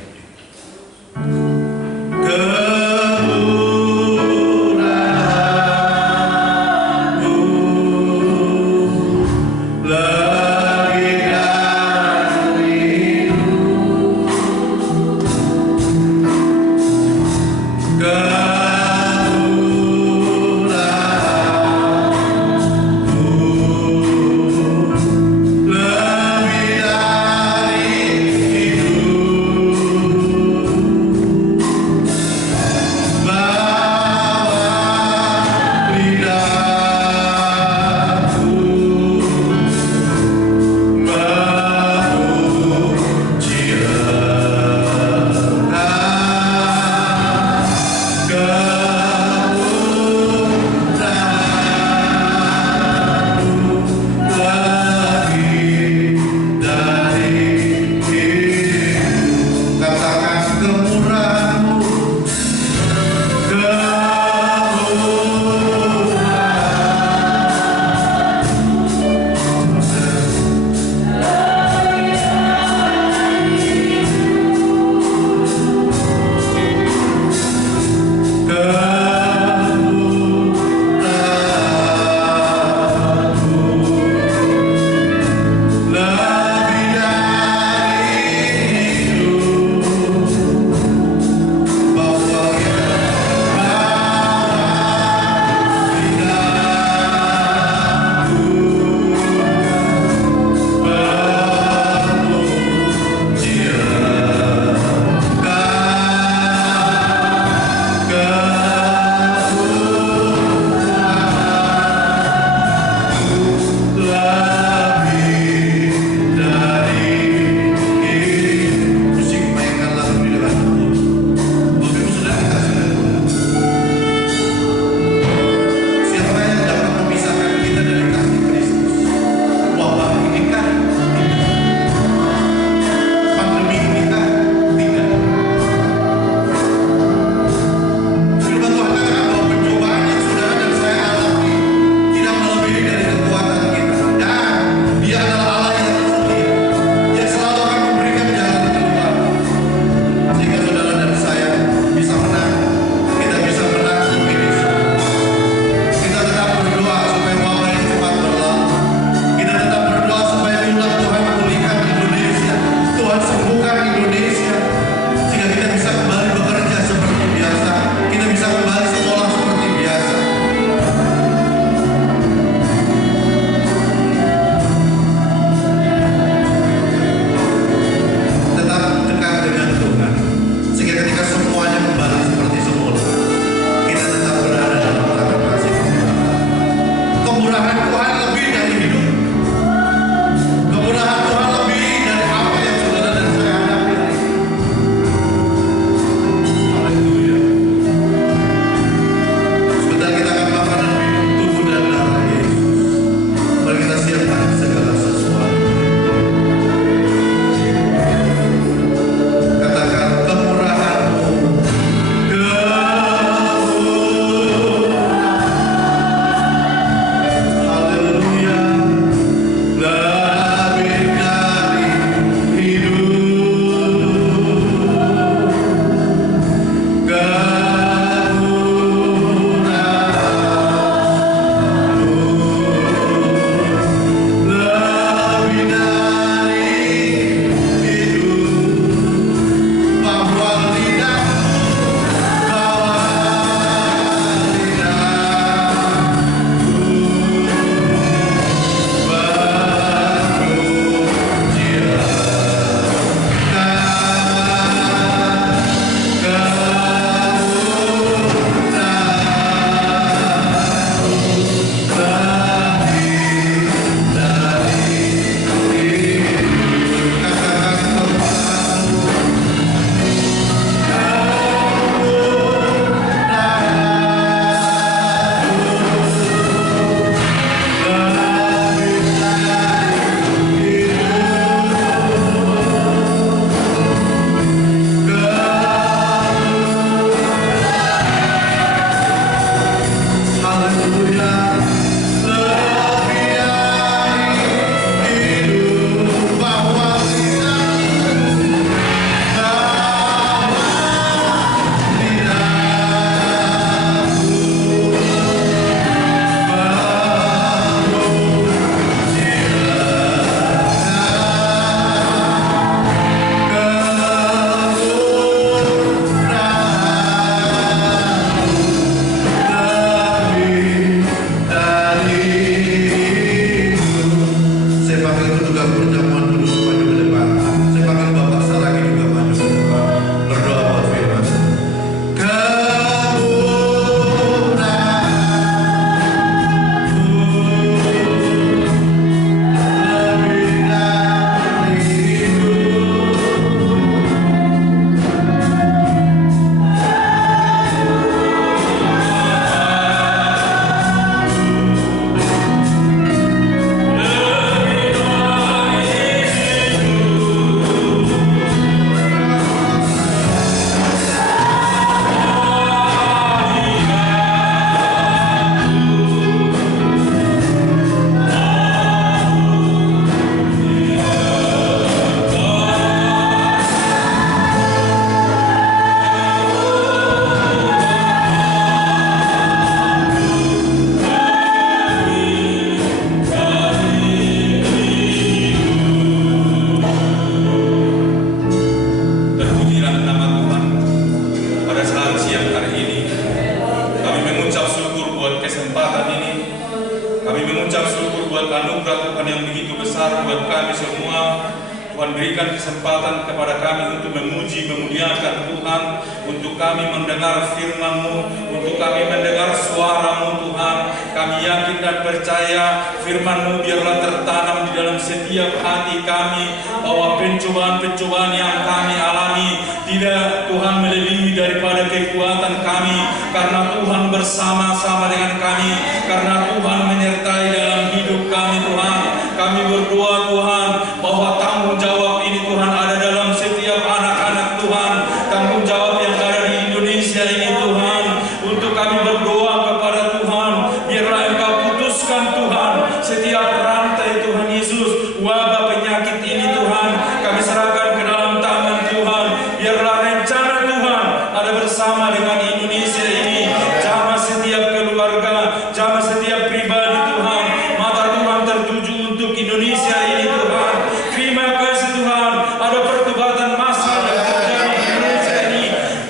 anugerah Tuhan yang begitu besar buat kami semua. Tuhan berikan kesempatan kepada kami untuk memuji, memuliakan Tuhan, untuk kami mendengar firman-Mu, untuk kami mendengar suara-Mu Tuhan. Kami yakin dan percaya firman-Mu biarlah tertanam di dalam setiap hati kami, bahwa pencobaan-pencobaan yang kami alami tidak Tuhan melebihi daripada kekuatan kami, karena Tuhan bersama-sama dengan kami, karena Tuhan menyertai dalam hidup kami Tuhan. Kami berdoa Tuhan bahwa tanggung jawab ini Tuhan ada dalam setiap anak-anak Tuhan, tanggung jawab yang ada di Indonesia ini Tuhan. Untuk kami berdoa kepada Tuhan, biarlah Engkau putuskan Tuhan setiap rantai Tuhan Yesus, wabah penyakit ini Tuhan, kami serahkan ke dalam tangan Tuhan. Biarlah rencana Tuhan ada bersama dengan Indonesia ini, jamah setiap keluarga, jamah setiap pribadi Tuhan. Mata Tuhan tertuju untuk Indonesia ini Tuhan. Terima kasih Tuhan, ada pertobatan massal yang terjadi di Indonesia ini.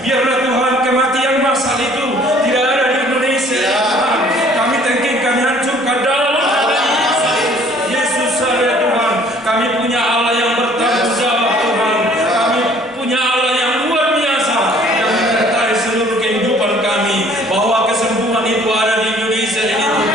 Biarlah Tuhan kematian massal itu tidak ada di Indonesia ya Tuhan. Kami tengking, kami hancurkan dalam nama Yesus ya Tuhan. Kami punya Allah yang bertanggung jawab Tuhan. Kami punya Allah yang luar biasa yang menyertai seluruh kehidupan kami, bahwa kesembuhan itu ada di Indonesia ini Tuhan.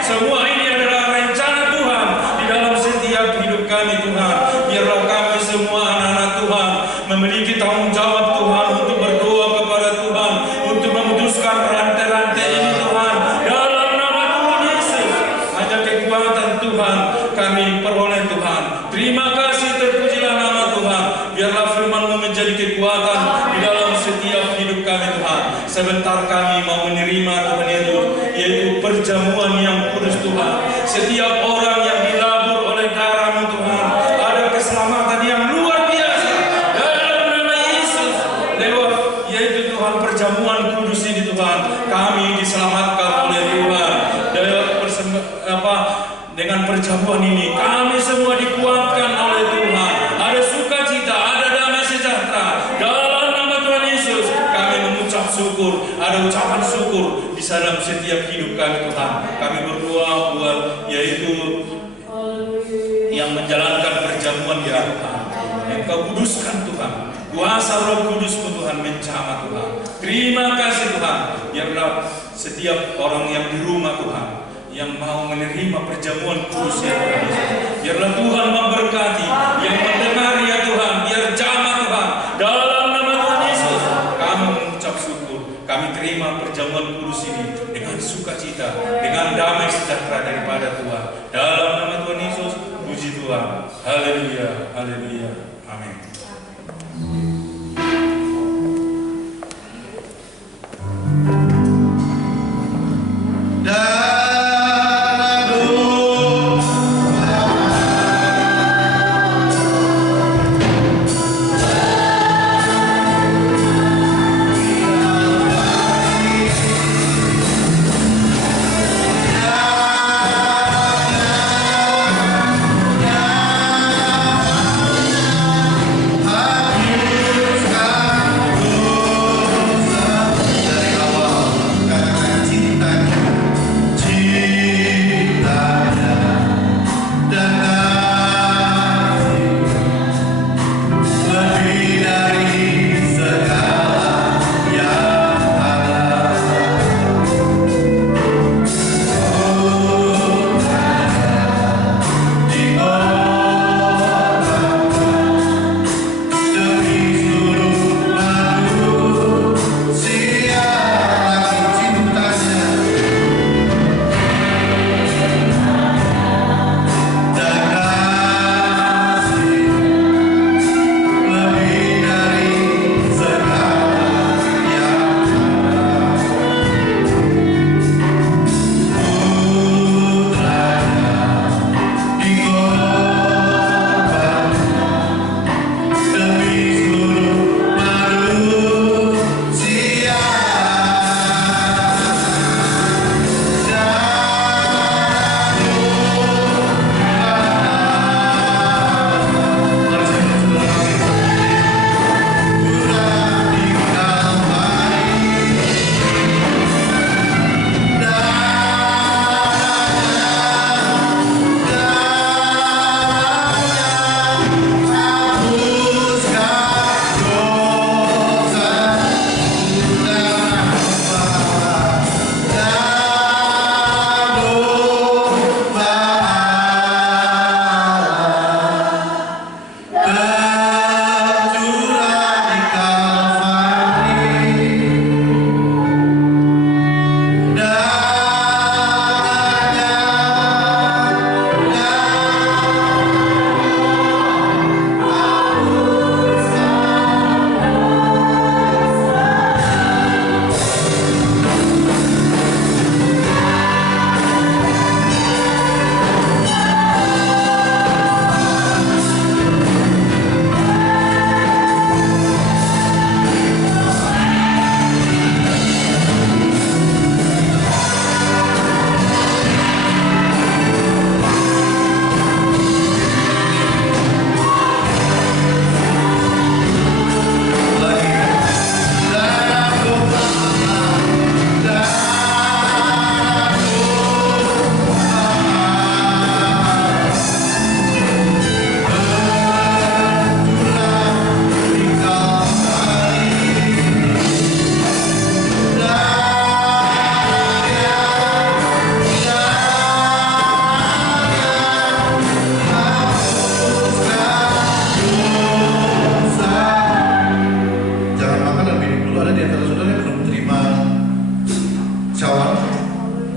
Semua ini adalah rencana Tuhan di dalam setiap hidup kami Tuhan. Biarlah kami semua anak-anak Tuhan memiliki tanggung jawab Tuhan untuk berdoa kepada Tuhan, untuk memutuskan rantai-rantai ini Tuhan. Dalam nama Tuhan Yesus, hanya kekuatan Tuhan kami peroleh Tuhan. Terima kasih, terpujilah nama Tuhan. Biarlah firman-Mu menjadi kekuatan di dalam setiap hidup kami Tuhan. Sebentar kami mau menerima Tuhan Yesus, yaitu perjamuan yang kudus Tuhan. Setiap orang yang dilabur oleh darah-Mu Tuhan, ada keselamatan yang luar biasa dalam nama Yesus. Lewat yaitu Tuhan perjamuan kudus ini Tuhan, kami diselamatkan oleh Tuhan. Dengan perjamuan ini kami semua dikuatkan oleh Tuhan. Ada sukacita, ada damai sejahtera dalam nama Tuhan Yesus. Kami mengucap syukur, ada ucapan syukur di dalam setiap hidup kami Tuhan. Kami berdoa buat yaitu yang menjalankan perjamuan ya Tuhan. Engkau kuduskan Tuhan, kuasa Roh Kudus-Mu Tuhan menjamah Tuhan. Terima kasih Tuhan. Biarlah setiap orang yang di rumah Tuhan, yang mau menerima perjamuan kudus ya Tuhan Yesus, biarlah Tuhan memberkati yang mendengar ya Tuhan, biar jamah Tuhan dalam nama Tuhan Yesus. Kami mengucap syukur, kami terima perjamuan kudus ini dengan sukacita, dengan damai sejahtera daripada Tuhan. Dalam nama Tuhan Yesus, puji Tuhan. Haleluya, haleluya, amin. Da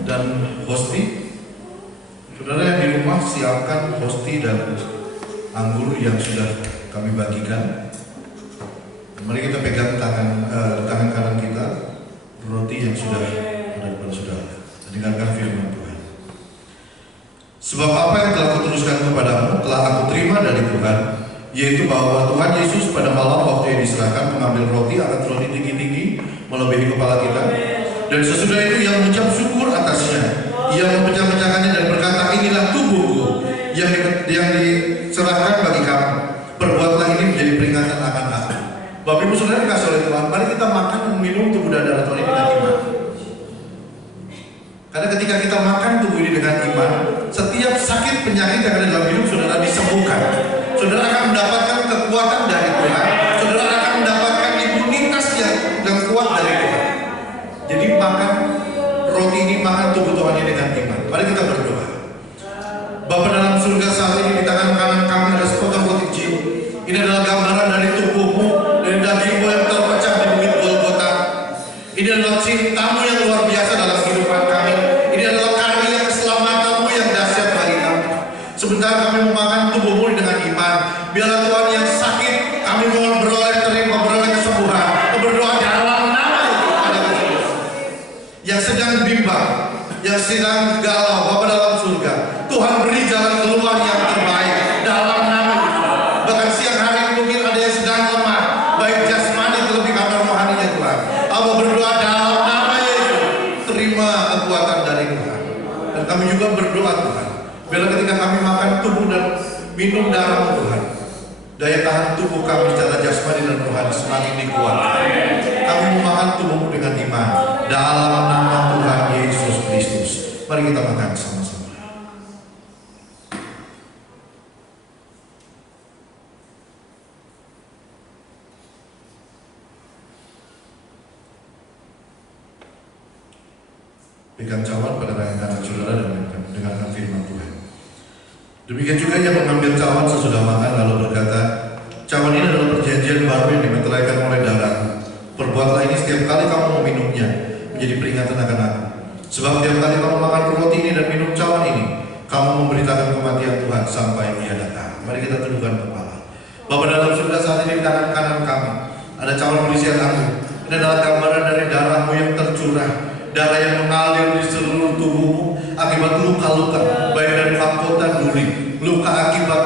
dan hosti. Saudara yang di rumah siapkan hosti dan anggur yang sudah kami bagikan. Mari kita pegang tangan kanan kita roti yang sudah ada pada saudara. Dengarkan firman Tuhan. Sebab apa yang telah kuteruskan kepadamu telah aku terima dari Tuhan, yaitu bahwa Tuhan Yesus pada malam waktu yang diserahkan mengambil roti, angkat roti tinggi-tinggi melebihi kepala kita, dan sesudah itu ia mengucap syukur atasnya. Ia memecah-mecahkannya dan berkata, inilah tubuhku yang diserahkan bagi kamu. Perbuatlah ini menjadi peringatan akan aku. Bapak Ibu Saudara dikasih oleh Tuhan, mari kita makan dan minum tubuh dan darah Tuhan ini dengan iman. Karena ketika kita makan tubuh ini dengan iman, setiap sakit penyakit yang ada dalam hidup saudara disembuhkan. Saudara akan mendapatkan kekuatan dari Tuhan. Saudara akan mendapatkan imunitas yang kuat dari Tuhan. Jadi makan roti ini, makan tubuh Tuhan ini dengan iman. Mari kita berdoa. Bapa dalam surga, saat ini di tangan kanan kami ada sepotong roti kecil. Ini adalah gambaran dari tubuhmu, dari dagingmu yang terpecah di bukit Golgota. Ini adalah cintamu yang luar biasa dalam kehidupan kami. Ini adalah karya keselamatanmu yang dahsyat bagi kami. Sebentar kami memakan tubuhmu dengan iman. Biarlah Tuhan yang sakit, kami mohon beroleh kesembuhan. Berdoa dalam nama Yesus. Yang sedang bimbang, yang sedang galau, Bapa dalam surga, Tuhan beri jalan keluar yang terbaik dalam nama Yesus. Bahkan siang hari ini mungkin ada yang sedang lemah, baik jasmani terlebih kamar rohaninya Tuhan. Aba berdoa dalam nama Yesus, terima kekuatan dari Tuhan. Dan kami juga berdoa Tuhan, bila ketika kami makan tubuh dan minum darah Tuhan, daya tahan tubuh kami secara jasmani dan rohani semakin dikuatkan. Kami memakan tubuhmu dengan iman dalam nama Tuhan Yesus Kristus. Mari kita makan sama-sama. Pegang cawan pada tangan kanan saudara dan dengarkan firman Tuhan. Demikian juga ia mengambil cawan sesudah makan lalu berkata, cawan ini adalah perjanjian baru yang dimeteraikan oleh darahku. Perbuatlah ini setiap kali kamu meminumnya menjadi peringatan akan aku. Sebab setiap kali kamu makan roti ini dan minum cawan ini, kamu memberitakan kematian Tuhan sampai Ia datang. Mari kita tundukkan kepala. Bapa dalam surga, saat ini di tangan kanan kami ada cawan berisian anggur. Ini adalah gambaran dari darahmu yang tercurah, darah yang mengalir di seluruh tubuhmu akibat luka-luka, baik dari mahkota duri, luka akibat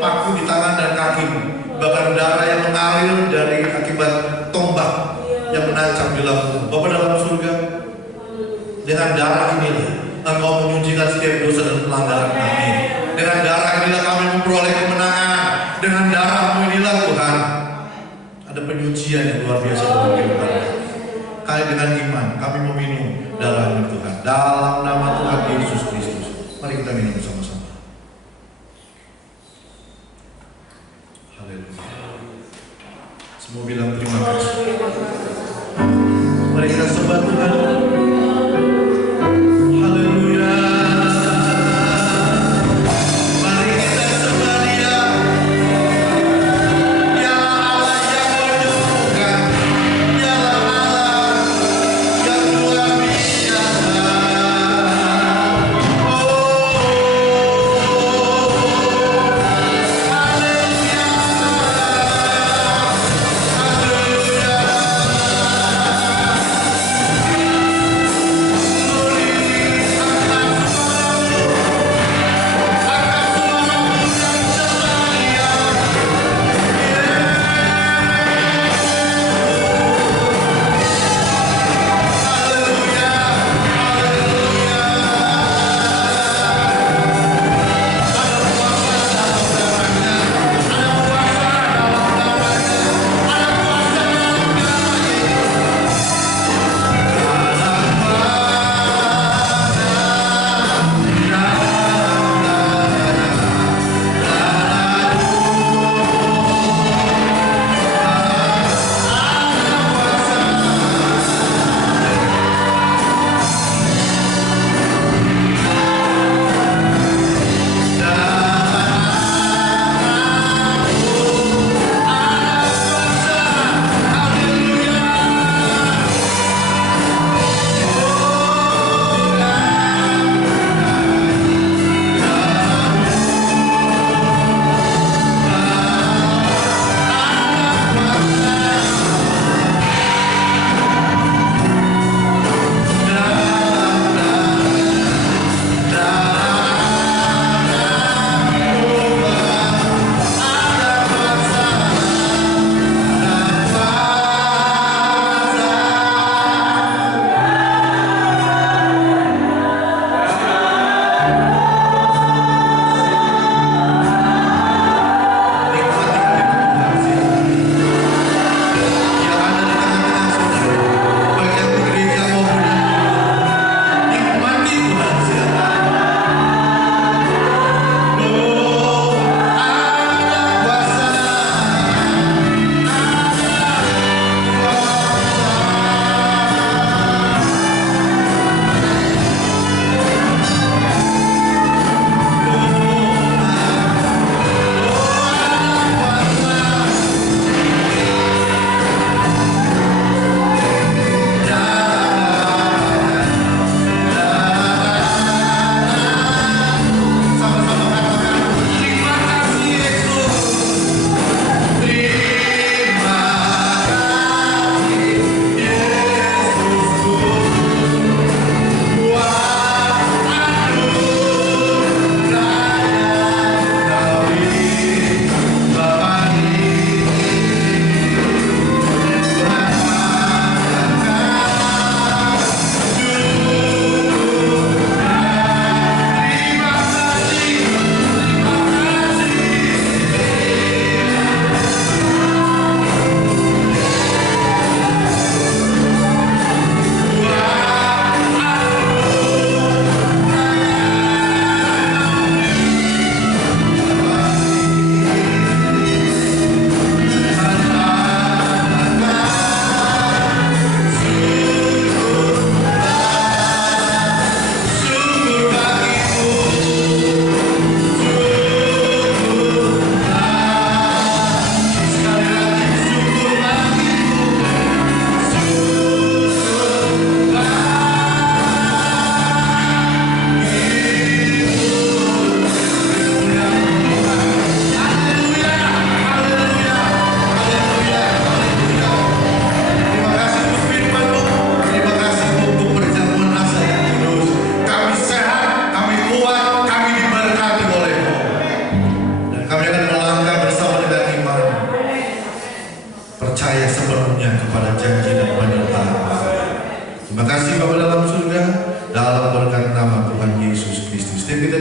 paku di tangan dan kakimu, bahkan darah yang mengalir dari akibat tombak yang menancap di lambung. Bapa dalam surga, dengan darah inilah Engkau menyucikan setiap dosa dan pelanggaran kami. Dengan darah inilah kami memperoleh kemenangan. Dengan darah-Mu inilah Tuhan ada penyucian yang luar biasa dalam kehidupan kami. Kali dengan iman kami meminum darah-Mu Tuhan dalam nama Tuhan Yesus Kristus. Mari kita minum bersama-sama. Haleluya. Semua bilang terima kasih. Mari kita sembah Tuhan. Hallelujah.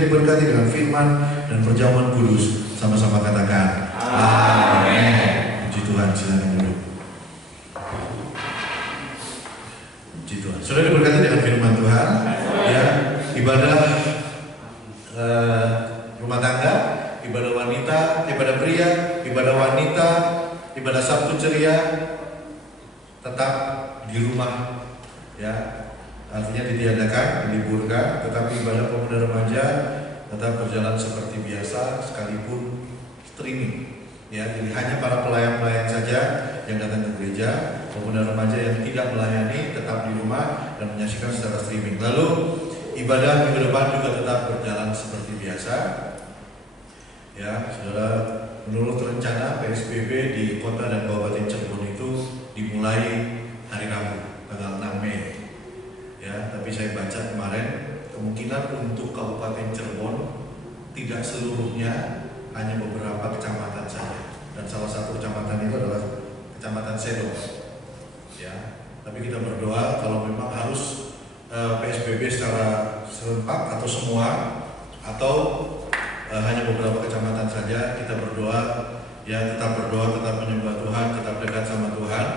diberkati dengan firman dan perjamuan kudus. Sama-sama katakan amin. Puji Tuhan, silakan duduk. Puji Tuhan. Sudah diberkati dengan firman Tuhan. Ya, ibadah rumah tangga, ibadah wanita, ibadah pria, ibadah wanita, ibadah Sabtu ceria tetap di rumah, ya, artinya ditiadakan, diliburkan, tetapi ibadah pemuda remaja tetap berjalan seperti biasa sekalipun streaming, ya. Jadi hanya para pelayan-pelayan saja yang datang ke gereja, pemuda remaja yang tidak melayani tetap di rumah dan menyaksikan secara streaming. Lalu ibadah minggu depan juga tetap berjalan seperti biasa. Ya, saudara, menurut rencana PSBB di Kota dan Kabupaten Cirebon itu dimulai hari Rabu, tanggal 6 Mei. Ya, tapi saya baca kemarin kemungkinan untuk Kabupaten Cirebon tidak seluruhnya, hanya beberapa kecamatan saja. Dan salah satu kecamatan itu adalah Kecamatan Sedo. Ya, tapi kita berdoa kalau memang harus PSBB secara serempak atau semua atau hanya beberapa kecamatan saja, kita berdoa, ya, tetap berdoa, tetap menyembah Tuhan, tetap dekat sama Tuhan.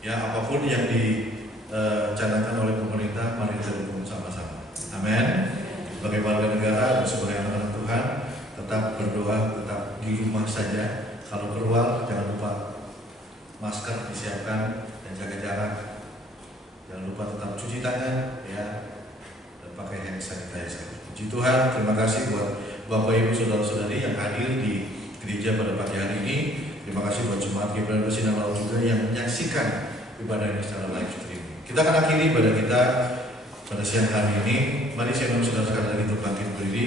Ya, apapun yang dicanangkan oleh pemerintah, mari kita dukung sama-sama. Amin. Sebagai warga negara dan sebagai anak-anak Tuhan, tetap berdoa, tetap di rumah saja. Kalau keluar, jangan lupa masker disiapkan dan jaga jarak. Jangan lupa tetap cuci tangan, ya, dan pakai hand sanitizer. Puji Tuhan, terima kasih buat Bapak Ibu Saudara-saudari yang hadir di gereja pada pagi hari ini. Terima kasih buat Jemaat Gabriel Bersinar juga yang menyaksikan ibadah ini secara live streaming. Kita akan akhiri ibadah kita pada siang hari ini. Mari saya undang saudara sekali lagi untuk bangkit berdiri.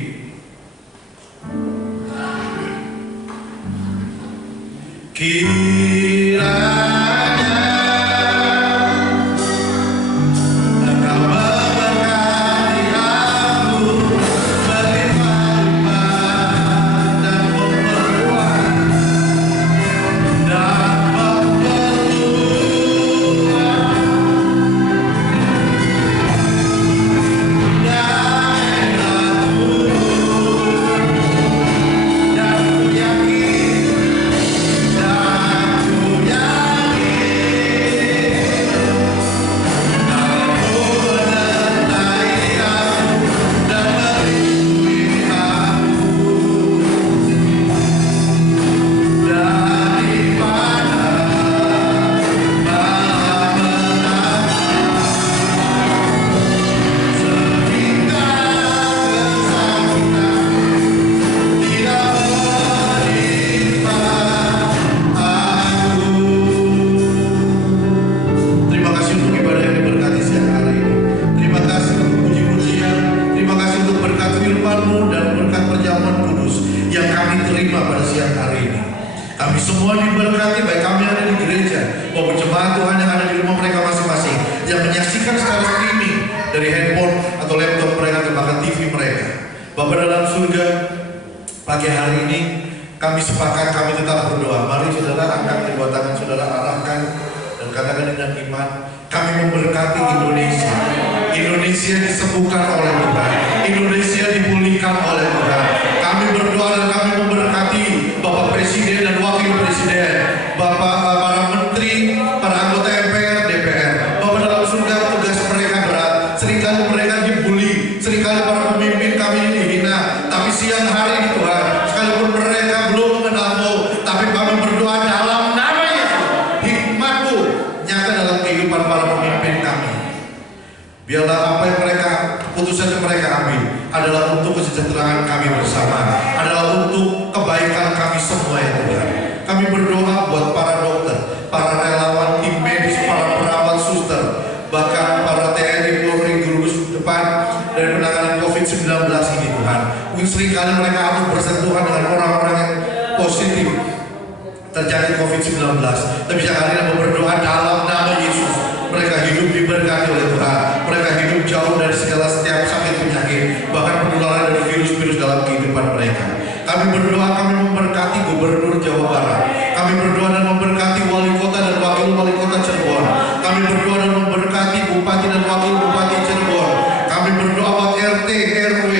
Bupati dan Wakil Bupati Cirebon. Kami berdoa buat RT, RW,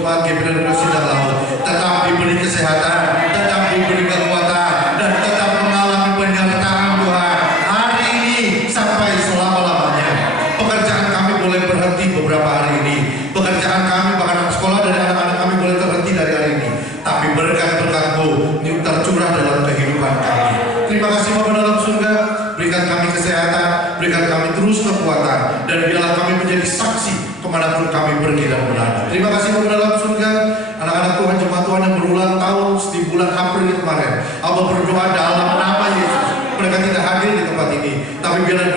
berbagai minerasi dan laut, tetap diberi kesehatan, tetap diberi kekuatan, dan tetap mengalami penyertaan Tuhan hari ini sampai selama-lamanya. Pekerjaan kami boleh berhenti beberapa hari ini, pekerjaan kami bahkan anak sekolah dari anak-anak kami boleh terhenti dari hari ini, tapi berkat-berkat-Mu tercurah dalam kehidupan kami. Terima kasih Bapa dalam surga, berikan kami kesehatan, berikan kami terus kekuatan, dan biarlah kami menjadi saksi kemanapun kami pergi dan berada. Terima kasih Bapa dalam surga, anak-anak Tuhan, jemaat Tuhan yang berulang tahun di bulan April kemarin, Abah berdoa dalam nama Yesus. Mereka tidak hadir di tempat ini, tapi biarlah